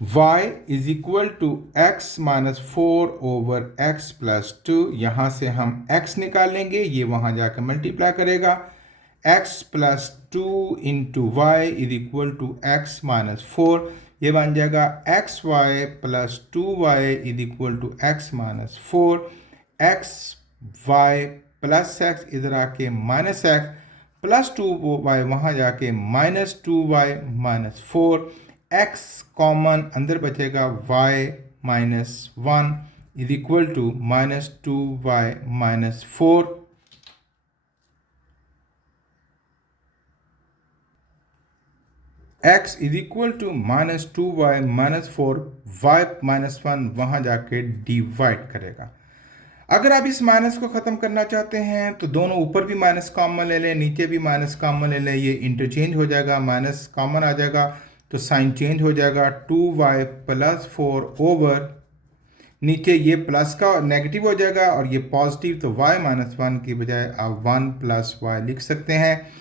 y is equal to x minus 4/x plus 2, यहाँ से हम x निकाल लेंगे, ये वहाँ जाकर मल्टीप्लाई करेगा, x plus 2 into y is equal to x minus 4, ये बन जाएगा xy plus 2y is equal to x minus 4, xy plus x इधर आके minus x plus 2y वहाँ जाके minus 2y minus 4, x common अंदर बचेगा, y minus 1 is equal to minus 2y minus 4, x is equal to minus 2y minus 4, y minus 1 वहाँ जाके divide करेगा। अगर आप इस माइनस को ख़त्म करना चाहते हैं तो दोनों ऊपर भी माइनस कॉमन ले लें, नीचे भी माइनस कॉमन ले लें, ये इंटरचेंज हो जाएगा, माइनस कॉमन आ जाएगा तो साइन चेंज हो जाएगा, 2y + 4 ओवर, नीचे ये प्लस का नेगेटिव हो जाएगा और ये पॉजिटिव, तो y - 1 की बजाय आप 1 + y लिख सकते हैं।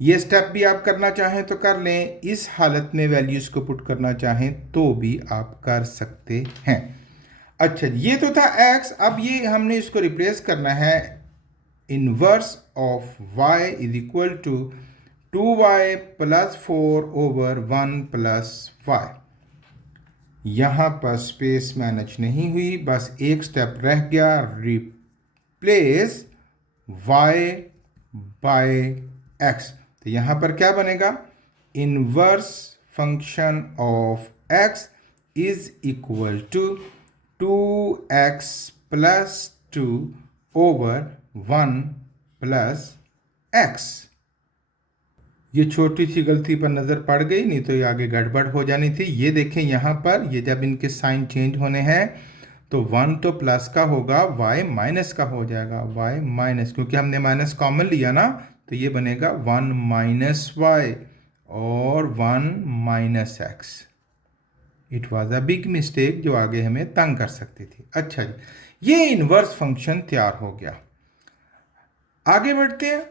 ये स्टेप भी आप करना चाहें तो कर लें, इस हालत में वैल्यूज़ को पुट करना चाहें तो भी आप कर सकते हैं। अच्छा, ये तो था x, अब ये हमने इसको रिप्लेस करना है, inverse of y is equal to 2y + 4 ओवर 1 + y। यहाँ पर स्पेस मैनेज नहीं हुई, बस एक स्टेप रह गया, रिप्लेस y बाय x। तो यहाँ पर क्या बनेगा, inverse function of x is equal to 2x + 2 ओवर 1 + x। ये छोटी सी गलती पर नज़र पड़ गई, नहीं तो ये आगे गड़बड़ हो जानी थी। ये देखें यहाँ पर, ये जब इनके साइन चेंज होने हैं तो 1 तो प्लस का होगा, y माइनस का हो जाएगा, y माइनस, क्योंकि हमने माइनस कॉमन लिया ना, तो ये बनेगा 1 - y और 1 - x। It was a big mistake जो आगे हमें तंग कर सकती थी। अच्छा जी, ये इनवर्स फंक्शन तैयार हो गया। आगे बढ़ते हैं।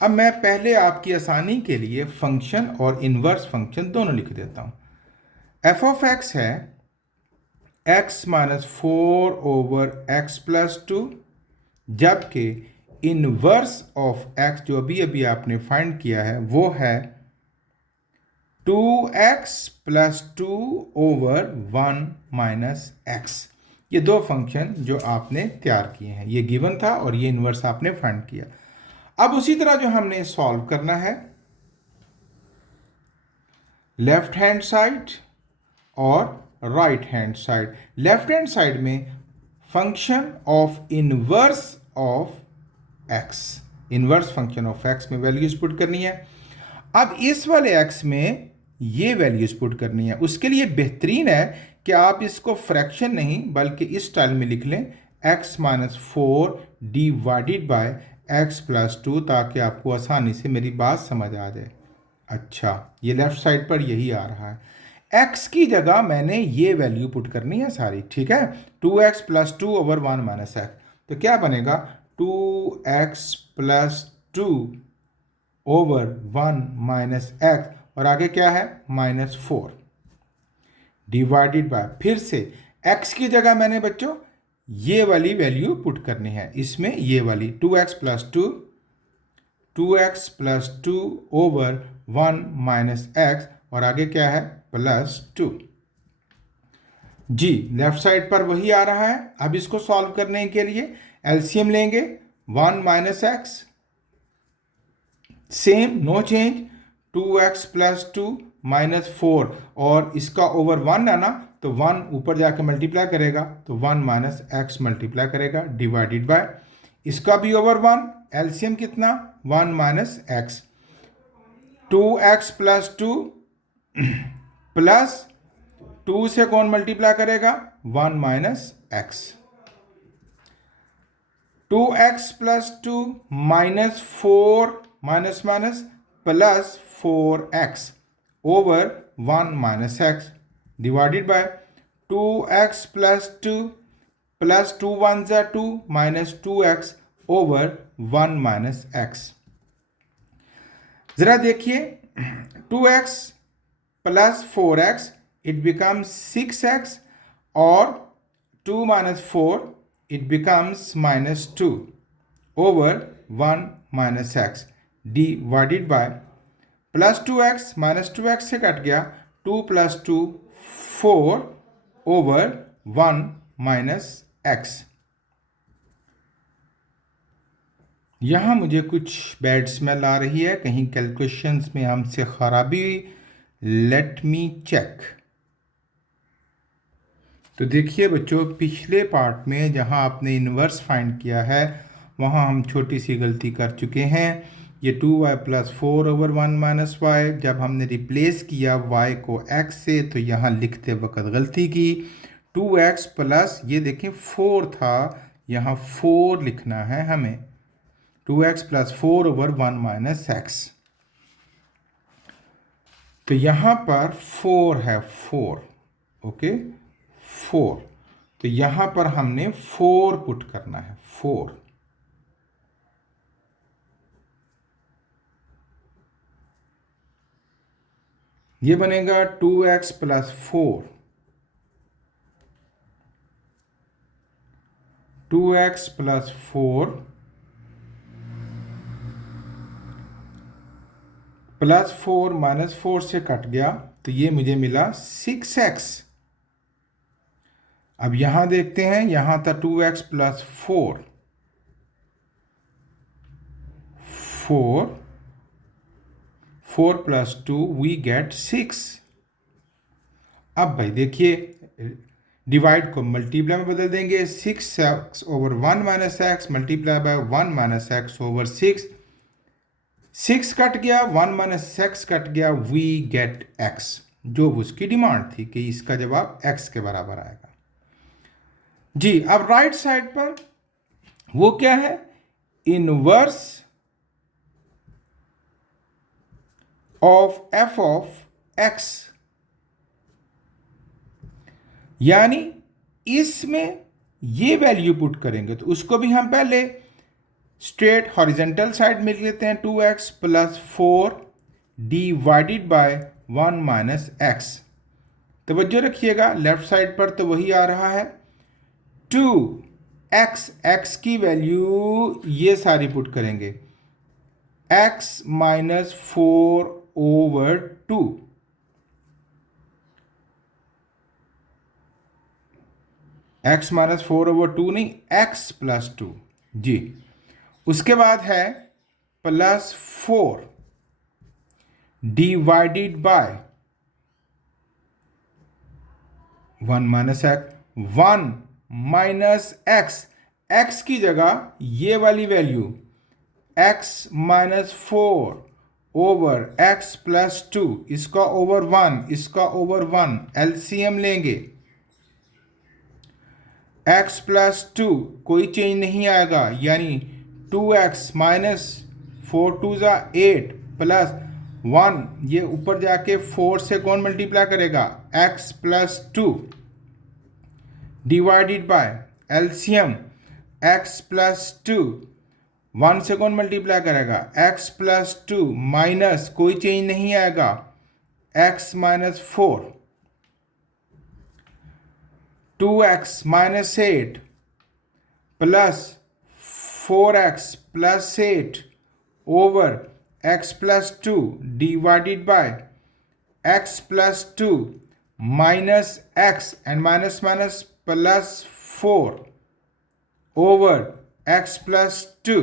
अब मैं पहले आपकी आसानी के लिए फंक्शन और इनवर्स फंक्शन दोनों लिख देता हूँ। f of x है x - 4 ओवर x + 2, जबकि इनवर्स ऑफ x जो अभी अभी आपने फाइंड किया है वो है 2x + 2 ओवर 1 - x। ये दो फंक्शन जो आपने तैयार किए हैं, ये गिवन था और ये इनवर्स आपने फाइंड किया। अब उसी तरह जो हमने सॉल्व करना है, लेफ्ट हैंड साइड और right hand side. Left hand side में function of inverse of x, inverse function of x में वैल्यूज पुट करनी है। अब इस वाले एक्स में ये वैल्यूज पुट करनी है। उसके लिए बेहतरीन है कि आप इसको फ्रैक्शन नहीं बल्कि इस स्टाइल में लिख लें, x minus 4 divided by x plus 2, ताकि आपको आसानी से मेरी बात समझ आ जाए। अच्छा, ये लेफ्ट साइड पर यही आ रहा है। x की जगह मैंने ये वैल्यू पुट करनी है सारी, ठीक है। 2x प्लस 2 ओवर 1 माइनस एक्स, तो क्या बनेगा 2x प्लस 2 ओवर 1 माइनस एक्स, और आगे क्या है -4 डिवाइडेड बाय, फिर से x की जगह मैंने बच्चों ये वाली वैल्यू पुट करनी है, इसमें ये वाली 2x प्लस 2 ओवर 1 माइनस एक्स, और आगे क्या है +2। जी, लेफ्ट साइड पर वही आ रहा है। अब इसको सॉल्व करने के लिए एलसीएम लेंगे, 1 minus x, same no change, 2x plus 2 -4, और इसका ओवर 1 है ना, तो 1 ऊपर जाके मल्टीप्लाई करेगा तो 1 माइनस एक्स मल्टीप्लाई करेगा डिवाइडेड बाय, इसका भी ओवर 1, एलसीएम कितना 1 minus x, 2x plus 2 plus 2 से कौन मल्टीप्लाई करेगा 1 minus x, 2x plus 2 -4 minus minus plus 4x over 1 minus x divided by 2x plus 2 plus 2 1 जा 2 minus 2x over 1 minus x. जरा देखिए 2x plus 4x it becomes 6x, और 2 minus 4 it becomes -2 over 1 minus x divided by plus 2x minus 2x से cut गया, 2 plus 2 4 ओवर 1 minus x। यहाँ मुझे कुछ बैड स्मेल आ रही है, कहीं कैलकुलेशंस में हमसे खराबी, लेट मी चेक। तो देखिए बच्चों, पिछले पार्ट में जहाँ आपने इन्वर्स फाइंड किया है वहाँ हम छोटी सी गलती कर चुके हैं। ये 2y प्लस 4 ओवर 1 माइनस वाई, जब हमने रिप्लेस किया y को x से तो यहाँ लिखते वक्त गलती की। 2x प्लस ये देखें 4 था, यहाँ 4 लिखना है हमें, 2x प्लस 4 ओवर 1 माइनस एक्स। तो यहाँ पर 4 है, 4, ओके 4, तो यहां पर हमने 4 पुट करना है, 4। ये बनेगा 2x plus 4, 2x plus 4 plus 4 minus 4 से कट गया, तो ये मुझे मिला 6x। अब यहां देखते हैं, यहां था 2x plus 4, 4 plus 2 we get 6। अब भाई देखिए, डिवाइड को मल्टीप्लाई में बदल देंगे, 6x over 1 minus x multiply by 1 minus x over 6, 6 cut गया, 1 माइनस एक्स कट गया, वी गेट x, जो उसकी डिमांड थी कि इसका जवाब x के बराबर आएगा। जी, अब राइट साइड पर वो क्या है, inverse of f of x, यानी इसमें ये वैल्यू पुट करेंगे तो उसको भी हम पहले स्ट्रेट हॉरिजेंटल साइड में लिख लेते हैं, 2x plus 4 divided by 1 minus x. तवज्जो रखिएगा, लेफ्ट साइड पर तो वही आ रहा है, 2x, x की वैल्यू ये सारी पुट करेंगे, x minus 4 over 2, x minus 4 over 2 नहीं, x प्लस 2। जी, उसके बाद है plus 4 divided by 1 minus x, 1 minus x, x की जगह ये वाली value x minus 4 over x plus 2, इसका ओवर 1, इसका ओवर 1, एलसीएम लेंगे। x प्लस 2 कोई चेंज नहीं आएगा, यानी 2x माइनस 4 टू ज़ा 8 प्लस 1, ये ऊपर जाके 4 से कौन मल्टीप्लाई करेगा, x plus 2 divided by LCM x plus 2, 1 से कौन मल्टीप्लाई करेगा, x प्लस 2 माइनस कोई चेंज नहीं आएगा, x minus 4, 2x minus 8 plus 4x plus 8 over x plus 2 divided by x plus 2 minus x and minus minus plus 4 over x plus 2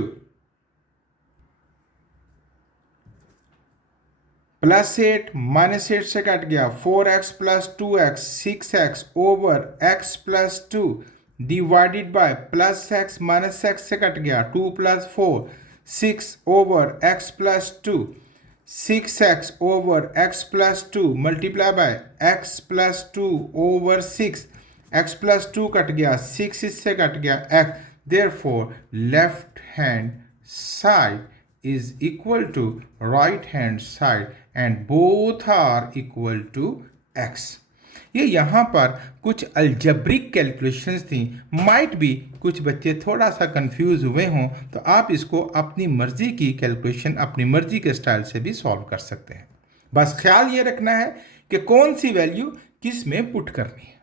plus 8 minus 8 से cut गया, 4x plus 2x 6x over x plus 2 divided by plus x minus x से cut गया, 2 plus 4 6 over x plus 2, 6x over x plus 2 multiply by x plus 2 over 6, x plus 2 cut गया, 6 इससे cut गया x, therefore left hand side is equal to right hand side and both are equal to x। ये यहाँ पर कुछ algebraic calculations थी, might भी कुछ बच्चे थोड़ा सा कंफ्यूज हुए हों, तो आप इसको अपनी मर्जी की कैलकुलेशन अपनी मर्जी के स्टाइल से भी सॉल्व कर सकते हैं। बस ख्याल ये रखना है कि कौन सी वैल्यू किस में पुट करनी है।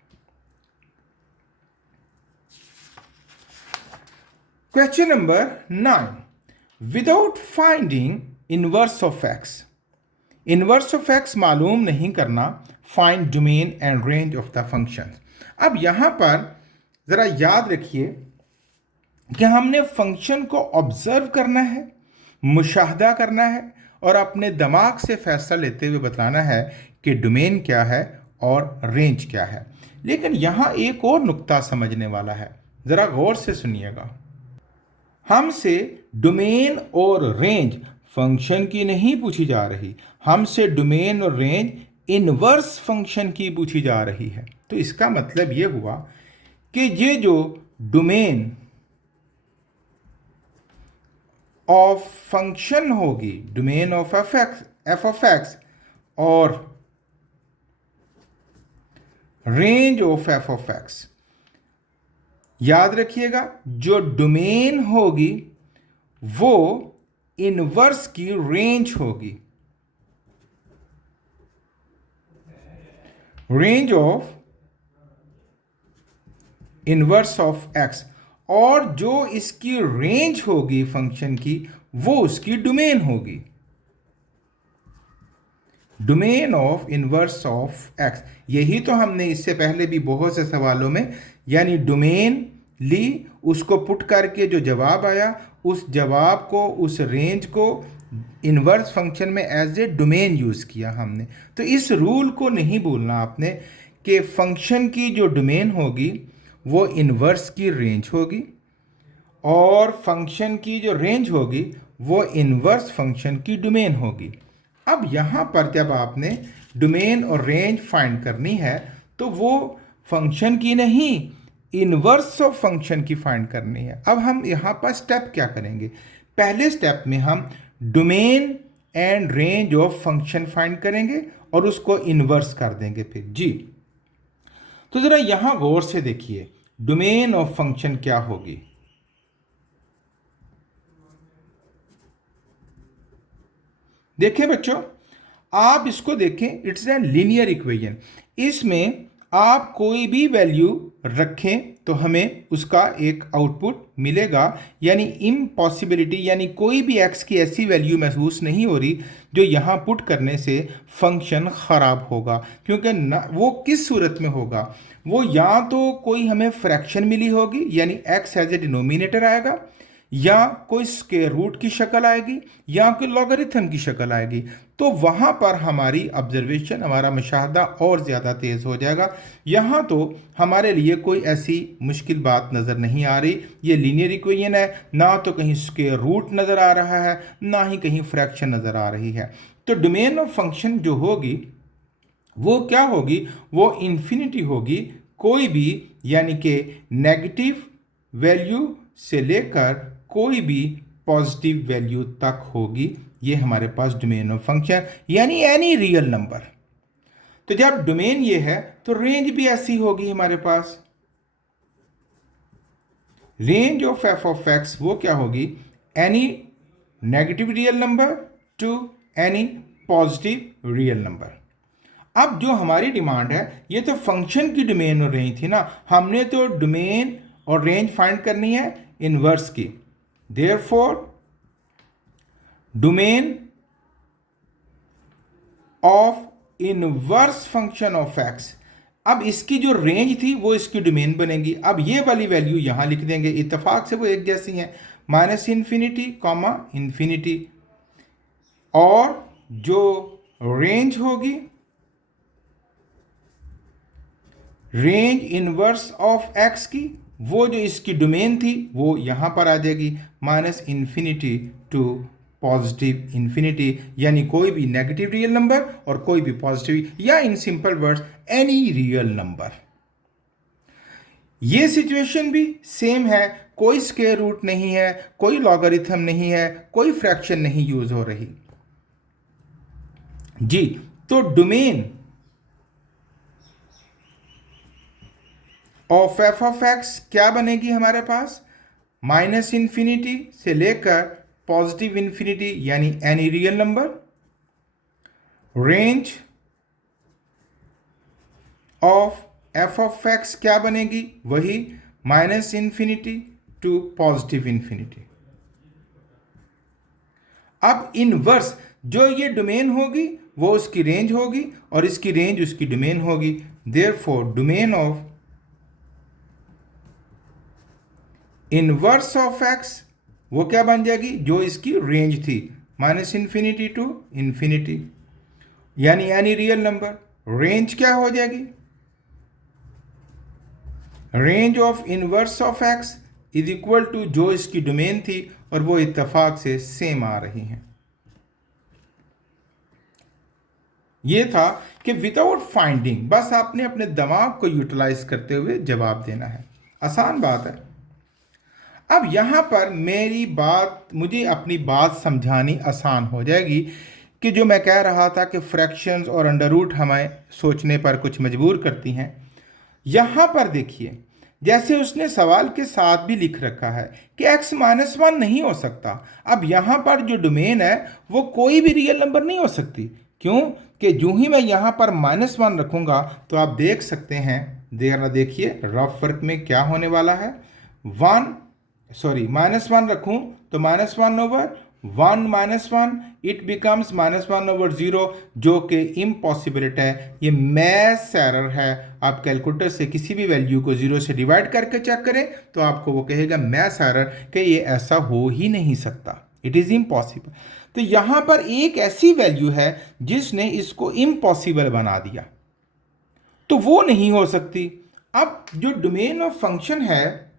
Question number 9, without finding inverse of x, inverse of x मालूम नहीं करना, find domain and range of the function. अब यहां पर जरा याद रखिए कि हमने फंक्शन को ऑब्जर्व करना है, मुशाहदा करना है और अपने दिमाग से फैसला लेते हुए बताना है कि डोमेन क्या है और रेंज क्या है। लेकिन यहां एक और नुक्ता समझने वाला है, जरा गौर से सुनिएगा। हमसे डोमेन और रेंज फंक्शन की नहीं पूछी जा रही, हमसे डोमेन और रेंज इनवर्स फंक्शन की पूछी जा रही है। तो इसका मतलब ये हुआ कि ये जो डोमेन ऑफ फंक्शन होगी, domain of f of x और range of f of x, याद रखिएगा जो डोमेन होगी वो इनवर्स की रेंज होगी, range of inverse of x, और जो इसकी रेंज होगी फंक्शन की वो उसकी डोमेन होगी, domain of inverse of x. यही तो हमने इससे पहले भी बहुत से सवालों में, यानी डोमेन ली, उसको पुट करके जो जवाब आया उस जवाब को, उस रेंज को इनवर्स फंक्शन में एज ए डोमेन यूज़ किया हमने। तो इस रूल को नहीं भूलना आपने कि फंक्शन की जो डोमेन होगी वो इनवर्स की रेंज होगी और फंक्शन की जो रेंज होगी वो इनवर्स फंक्शन की डोमेन होगी। अब यहाँ पर जब आपने डोमेन और रेंज फाइंड करनी है तो वो फंक्शन की नहीं, इनवर्स ऑफ फंक्शन की फाइंड करनी है। अब हम यहाँ पर स्टेप क्या करेंगे, पहले स्टेप में हम domain and range of function find करेंगे और उसको इनवर्स कर देंगे फिर जी। तो ज़रा यहाँ गौर से देखिए डोमेन ऑफ फंक्शन क्या होगी। देखिए बच्चों, आप इसको देखें, इट्स ए लीनियर इक्वेशन। इसमें आप कोई भी वैल्यू रखें तो हमें उसका एक आउटपुट मिलेगा, यानी इम्पॉसिबिलिटी, यानी कोई भी एक्स की ऐसी वैल्यू महसूस नहीं हो रही जो यहाँ पुट करने से फंक्शन ख़राब होगा। क्योंकि वो किस सूरत में होगा, वो या तो कोई हमें फ्रैक्शन मिली होगी यानी एक्स एज ए डिनोमिनेटर आएगा, या कोई स्क्वायर रूट की शक्ल आएगी या कोई लॉगरिथम की शक्ल आएगी, तो वहाँ पर हमारी ऑब्जर्वेशन, हमारा मुशाहदा और ज़्यादा तेज़ हो जाएगा। यहाँ तो हमारे लिए कोई ऐसी मुश्किल बात नज़र नहीं आ रही। ये लीनियर इक्वेशन है, ना तो कहीं स्क्वायर रूट नज़र आ रहा है, ना ही कहीं फ्रैक्शन नज़र आ रही है। तो डोमेन ऑफ फंक्शन जो होगी वो क्या होगी, वो इन्फिनिटी होगी। कोई भी यानी कि नेगेटिव वैल्यू से लेकर कोई भी पॉजिटिव वैल्यू तक होगी। ये हमारे पास डोमेन ऑफ फंक्शन यानी एनी रियल नंबर। तो जब डोमेन ये है तो रेंज भी ऐसी होगी हमारे पास। Range of f of x वो क्या होगी, any negative real number to any positive real number. अब जो हमारी डिमांड है, ये तो फंक्शन की डोमेन और रेंज थी ना, हमने तो डोमेन और रेंज फाइंड करनी है इनवर्स की। Therefore domain of inverse function of x, अब इसकी जो रेंज थी वो इसकी डोमेन बनेगी। अब ये वाली वैल्यू यहां लिख देंगे, इत्तेफाक से वो एक जैसी हैं, माइनस इन्फिनिटी कॉमा इन्फिनिटी। और जो रेंज होगी, रेंज इनवर्स ऑफ एक्स की, वो जो इसकी डोमेन थी वो यहां पर आ जाएगी, minus infinity to positive infinity, यानी कोई भी नेगेटिव रियल नंबर और कोई भी पॉजिटिव, या in simple words any real number. ये सिचुएशन भी सेम है, कोई स्क्वायर रूट नहीं है, कोई लॉगरिथम नहीं है, कोई फ्रैक्शन नहीं यूज हो रही जी। तो domain of f of x क्या बनेगी हमारे पास, माइनस इन्फिनिटी से लेकर पॉजिटिव इन्फिनिटी यानी any real number. Range of f of x क्या बनेगी, वही minus infinity to positive infinity. अब इनवर्स जो ये डोमेन होगी वो उसकी रेंज होगी और इसकी रेंज उसकी डोमेन होगी। Therefore domain of inverse of x वो क्या बन जाएगी, जो इसकी रेंज थी, माइनस इन्फिनिटी टू इन्फिनिटी यानी एनी रियल नंबर। रेंज क्या हो जाएगी, range of inverse of x is equal to जो इसकी डोमेन थी और वो इत्तेफाक से सेम आ रही हैं। ये था कि विदाउट फाइंडिंग बस आपने अपने दिमाग को यूटिलाइज करते हुए जवाब देना है। आसान बात है। अब यहाँ पर मुझे अपनी बात समझानी आसान हो जाएगी कि जो मैं कह रहा था कि फ्रैक्शंस और अंडर रूट हमें सोचने पर कुछ मजबूर करती हैं। यहाँ पर देखिए, जैसे उसने सवाल के साथ भी लिख रखा है कि x माइनस वन नहीं हो सकता। अब यहाँ पर जो डोमेन है वो कोई भी रियल नंबर नहीं हो सकती। क्यों कि जो ही मैं यहाँ पर माइनस वन रखूँगा तो आप देख सकते हैं, देखिए रफ वर्क में क्या होने वाला है। माइनस वन रखूँ तो minus one over one minus one, it becomes minus one over zero, जो कि इम्पॉसिबिलिटी है। ये मैथ्स एरर है। आप कैलकुलेटर से किसी भी वैल्यू को ज़ीरो से डिवाइड करके चेक करें तो आपको वो कहेगा मैथ्स एरर कि ये ऐसा हो ही नहीं सकता, इट इज़ इम्पॉसिबल। तो यहाँ पर एक ऐसी वैल्यू है जिसने इसको इम्पॉसिबल बना दिया, तो वो नहीं हो सकती। अब जो डोमेन ऑफ फंक्शन है,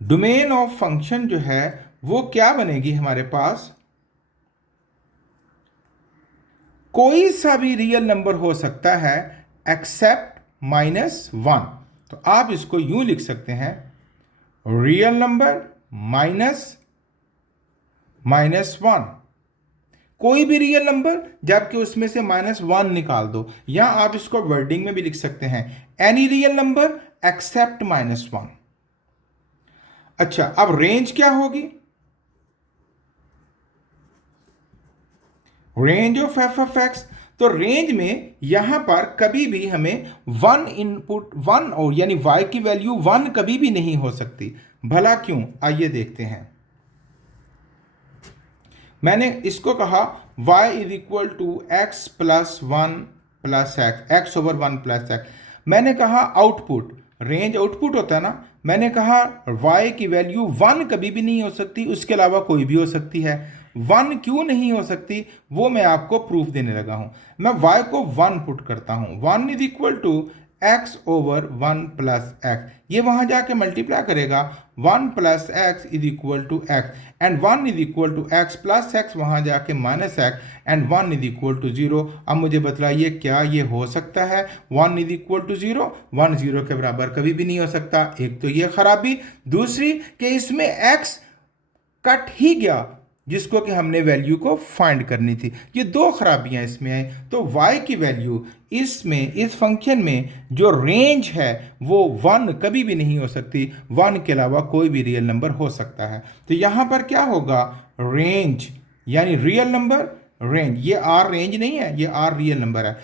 डोमेन ऑफ फंक्शन जो है वो क्या बनेगी हमारे पास, कोई सा भी रियल नंबर हो सकता है एक्सेप्ट माइनस वन। तो आप इसको यूं लिख सकते हैं, रियल नंबर माइनस वन, कोई भी रियल नंबर जबकि उसमें से माइनस वन निकाल दो, या आप इसको वर्डिंग में भी लिख सकते हैं, any real number except minus one. अच्छा, अब रेंज क्या होगी, range of f of x. तो रेंज में यहां पर कभी भी हमें वन इनपुट वन और यानी वाई की वैल्यू वन कभी भी नहीं हो सकती। भला क्यों, आइए देखते हैं। मैंने इसको कहा y is equal to x plus one plus x, x over one plus x. मैंने कहा आउटपुट, रेंज आउटपुट होता है ना, मैंने कहा y की वैल्यू 1 कभी भी नहीं हो सकती, उसके अलावा कोई भी हो सकती है। 1 क्यों नहीं हो सकती वो मैं आपको प्रूफ देने लगा हूं। मैं y को 1 पुट करता हूं, 1 is equal to x over 1 plus x, ये वहां जाके मल्टीप्लाई करेगा, 1 plus x is equal to x, and 1 is equal to x plus x वहां जाके minus x, and 1 is equal to 0। अब मुझे बतलाइए क्या ये हो सकता है? 1 इज इक्वल टू 0, 1 0 के बराबर कभी भी नहीं हो सकता। एक तो ये खराबी, दूसरी कि इसमें x कट ही गया जिसको कि हमने वैल्यू को फाइंड करनी थी। ये दो खराबियां इसमें आई। तो y की वैल्यू इसमें, इस फंक्शन में जो रेंज है वो 1 कभी भी नहीं हो सकती, 1 के अलावा कोई भी रियल नंबर हो सकता है। तो यहां पर क्या होगा? रेंज यानी रियल नंबर, रेंज, ये r रेंज नहीं है, ये r रियल नंबर है।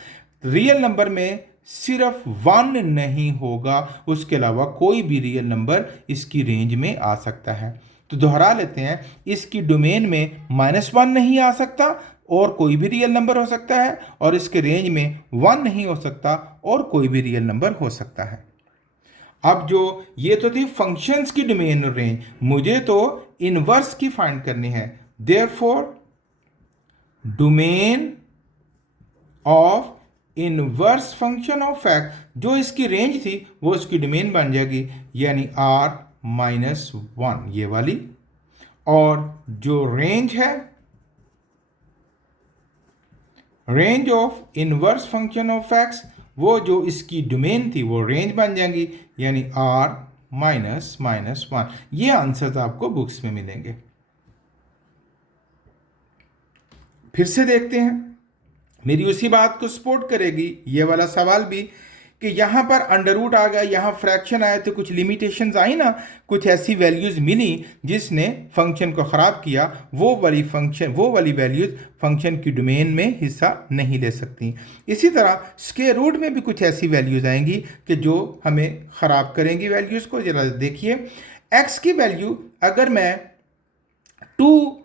रियल नंबर में सिर्फ 1 नहीं होगा, उसके अलावा कोई भी रियल नंबर इसकी रेंज में आ सकता है। तो दोहरा लेते हैं, इसकी डोमेन में -1 नहीं आ सकता और कोई भी रियल नंबर हो सकता है, और इसके रेंज में 1 नहीं हो सकता और कोई भी रियल नंबर हो सकता है। अब जो ये तो थी फंक्शंस की डोमेन और रेंज, मुझे तो इनवर्स की फाइंड करनी है। Therefore domain of inverse function of x, जो इसकी रेंज थी वो इसकी डोमेन बन जाएगी, यानी r-1 ये वाली, और जो रेंज है, range of inverse function of x, वो जो इसकी डोमेन थी वो रेंज बन जाएंगी, यानी r-1। ये आंसर आपको बुक्स में मिलेंगे। फिर से देखते हैं, मेरी उसी बात को सपोर्ट करेगी ये वाला सवाल भी, कि यहाँ पर अंडर रूट आ गया, यहाँ फ्रैक्शन आया, तो कुछ लिमिटेशंस आई ना, कुछ ऐसी वैल्यूज मिली जिसने फंक्शन को ख़राब किया। वो वाली वैल्यूज फंक्शन की डोमेन में हिस्सा नहीं ले सकती। इसी तरह स्क्वायर रूट में भी कुछ ऐसी वैल्यूज आएंगी कि जो हमें ख़राब करेंगी वैल्यूज़ को। जरा देखिए, एक्स की वैल्यू अगर मैं 2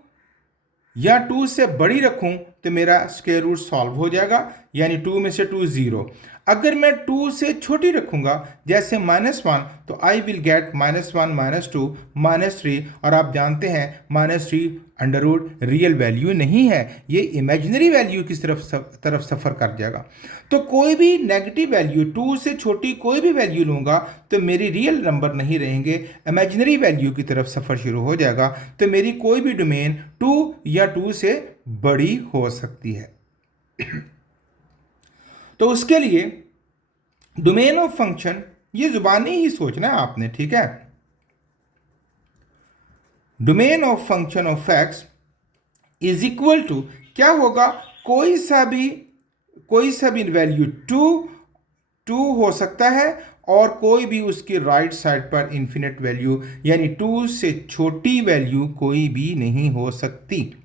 या 2 से बड़ी रखूं तो मेरा स्क्वायर रूट सॉल्व हो जाएगा, यानी 2 में से 2 0। अगर मैं 2 से छोटी रखूंगा जैसे -1, तो आई विल गेट -1 -2 -3, और आप जानते हैं -3 अंडर रूट रियल वैल्यू नहीं है, ये इमेजिनरी वैल्यू की तरफ सफ़र कर जाएगा। तो कोई भी नेगेटिव वैल्यू, 2 से छोटी कोई भी वैल्यू लूँगा तो मेरी रियल नंबर नहीं रहेंगे, इमेजिनरी वैल्यू की तरफ सफ़र शुरू हो जाएगा। तो मेरी कोई भी डोमेन 2 या 2 से बड़ी हो सकती है। तो उसके लिए डोमेन ऑफ फंक्शन, ये जुबानी ही सोचना है आपने, ठीक है। Domain of function of x is equal to क्या होगा? कोई सा भी वैल्यू 2 हो सकता है, और कोई भी उसकी राइट साइड पर इन्फिनिट वैल्यू, यानी 2 से छोटी वैल्यू कोई भी नहीं हो सकती।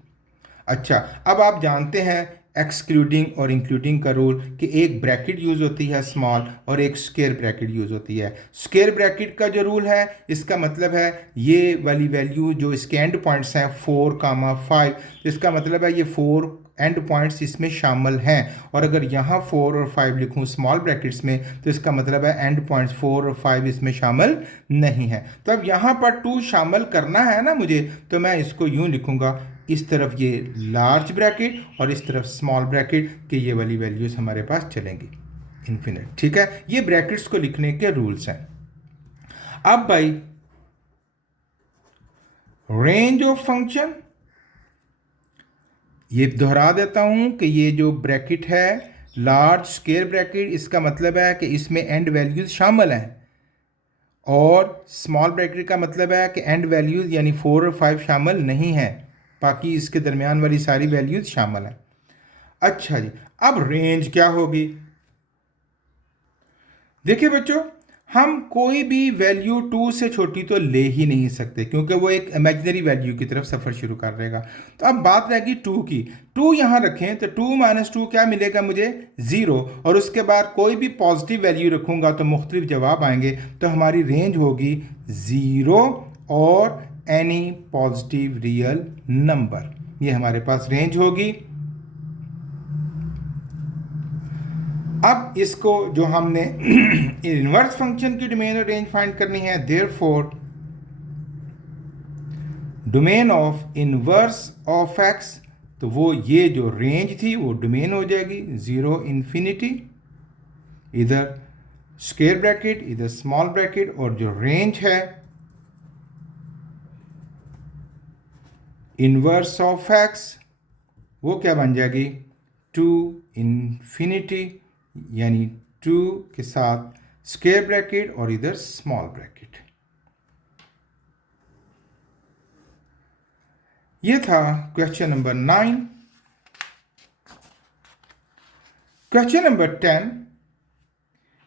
अच्छा, अब आप जानते हैं एक्सक्लूडिंग और इंक्लूडिंग का रूल, कि एक ब्रैकेट यूज़ होती है स्मॉल और एक स्क्वायर ब्रैकेट यूज़ होती है। स्क्वायर ब्रैकेट का जो रूल है, इसका मतलब है ये वाली वैल्यू जो इसके एंड पॉइंट्स हैं 4, 5, इसका मतलब है ये 4 एंड पॉइंट्स इसमें शामिल हैं। और अगर यहाँ 4 और 5 लिखूँ स्मॉल ब्रैकेट्स में, तो इसका मतलब है एंड पॉइंट्स 4 और 5 इसमें शामिल नहीं है। तो अब यहाँ पर 2 शामिल करना है ना मुझे, तो मैं इसको यूँ लिखूँगा, इस तरफ ये लार्ज ब्रैकेट और इस तरफ स्मॉल ब्रैकेट, कि ये वाली वैल्यूज़ हमारे पास चलेंगी इन्फिनिट, ठीक है। ये ब्रैकेट्स को लिखने के रूल्स हैं। अब भाई रेंज ऑफ फंक्शन, ये दोहरा देता हूं कि ये जो ब्रैकेट है लार्ज स्क्वायर ब्रैकेट, इसका मतलब है कि इसमें एंड वैल्यूज शामिल हैं, और स्मॉल ब्रैकेट का मतलब है कि एंड वैल्यूज यानी 4 और 5 शामिल नहीं है, बाकी इसके दरमियान वाली सारी वैल्यूज शामिल हैं। अच्छा जी, अब रेंज क्या होगी? देखिए बच्चों, हम कोई भी वैल्यू 2 से छोटी तो ले ही नहीं सकते, क्योंकि वो एक इमेजिनरी वैल्यू की तरफ सफ़र शुरू कर देगा। तो अब बात रहेगी 2 की। 2 यहाँ रखें तो 2 - 2 क्या मिलेगा मुझे? 0, और उसके बाद कोई भी पॉजिटिव वैल्यू रखूँगा तो मुख्तलिफ जवाब आएंगे। तो हमारी रेंज होगी 0 और एनी पॉजिटिव रियल नंबर, ये हमारे पास रेंज होगी। अब इसको जो हमने इनवर्स फंक्शन की डोमेन और रेंज फाइंड करनी है, therefore domain of inverse of x, तो वो ये जो रेंज थी वो डोमेन हो जाएगी 0 इन्फिनिटी, इधर स्क्वायर ब्रैकेट इधर स्मॉल ब्रैकेट, और जो रेंज है इनवर्स ऑफ एक्स वो क्या बन जाएगी 2 इन्फिनिटी, यानी 2 के साथ स्क्वायर ब्रैकेट और इधर स्मॉल ब्रैकेट। ये था question number 9। Question number 10,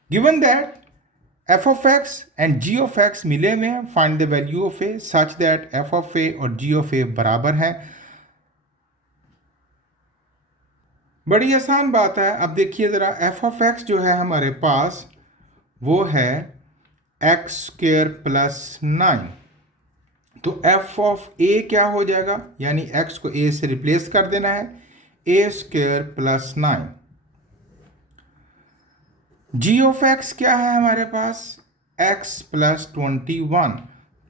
given that f of x and g of x मिले हुए हैं, find the value of a such that f of a और g of a बराबर है। बड़ी आसान बात है। अब देखिए ज़रा, f of x जो है हमारे पास वो है एक्स स्क्वायर प्लस 9, तो f of a क्या हो जाएगा, यानी x को a से रिप्लेस कर देना है, a square plus 9। g of x क्या है हमारे पास, x प्लस 21,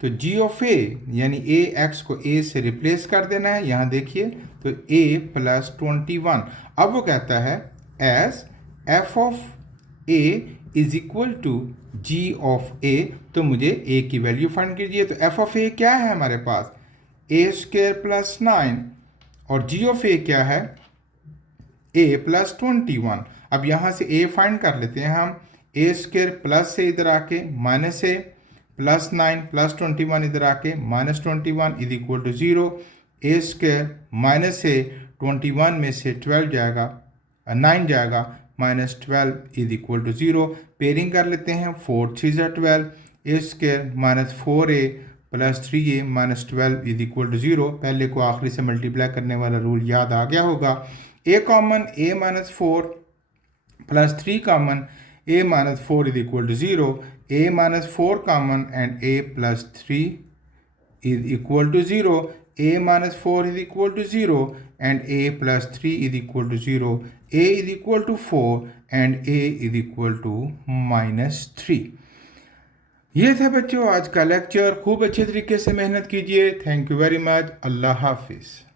तो g of a यानी a x को a से रिप्लेस कर देना है, यहाँ देखिए तो a प्लस 21। अब वो कहता है as f of a is equal to g of a, तो मुझे a की वैल्यू फाइंड कीजिए। तो f of a क्या है हमारे पास, a स्क्वायर प्लस 9, और g of a क्या है, a प्लस 21। अब यहाँ से a फाइंड कर लेते हैं हम, a स्क्वायर प्लस से इधर आके माइनस a, प्लस 9 प्लस 21 इधर आके minus 21 is equal to 0, a square minus a 21 में से 12 जाएगा 9 जाएगा, minus 12 is equal to 0। Pairing कर लेते हैं, 4 3 12, a square minus 4a plus 3a minus 12 is equal to 0। पहले को आखिरी से मल्टीप्लाई करने वाला रूल याद आ गया होगा। a common a minus 4 plus 3 common a minus 4 is equal to 0, a minus 4 common and a plus 3 is equal to 0, a minus 4 is equal to 0 and a plus 3 is equal to 0, a is equal to 4 and a is equal to -3। ये था बच्चों आज का lecture. खूब अच्छे तरीके से मेहनत कीजिए। Thank you very much. अल्लाह हाफिज़।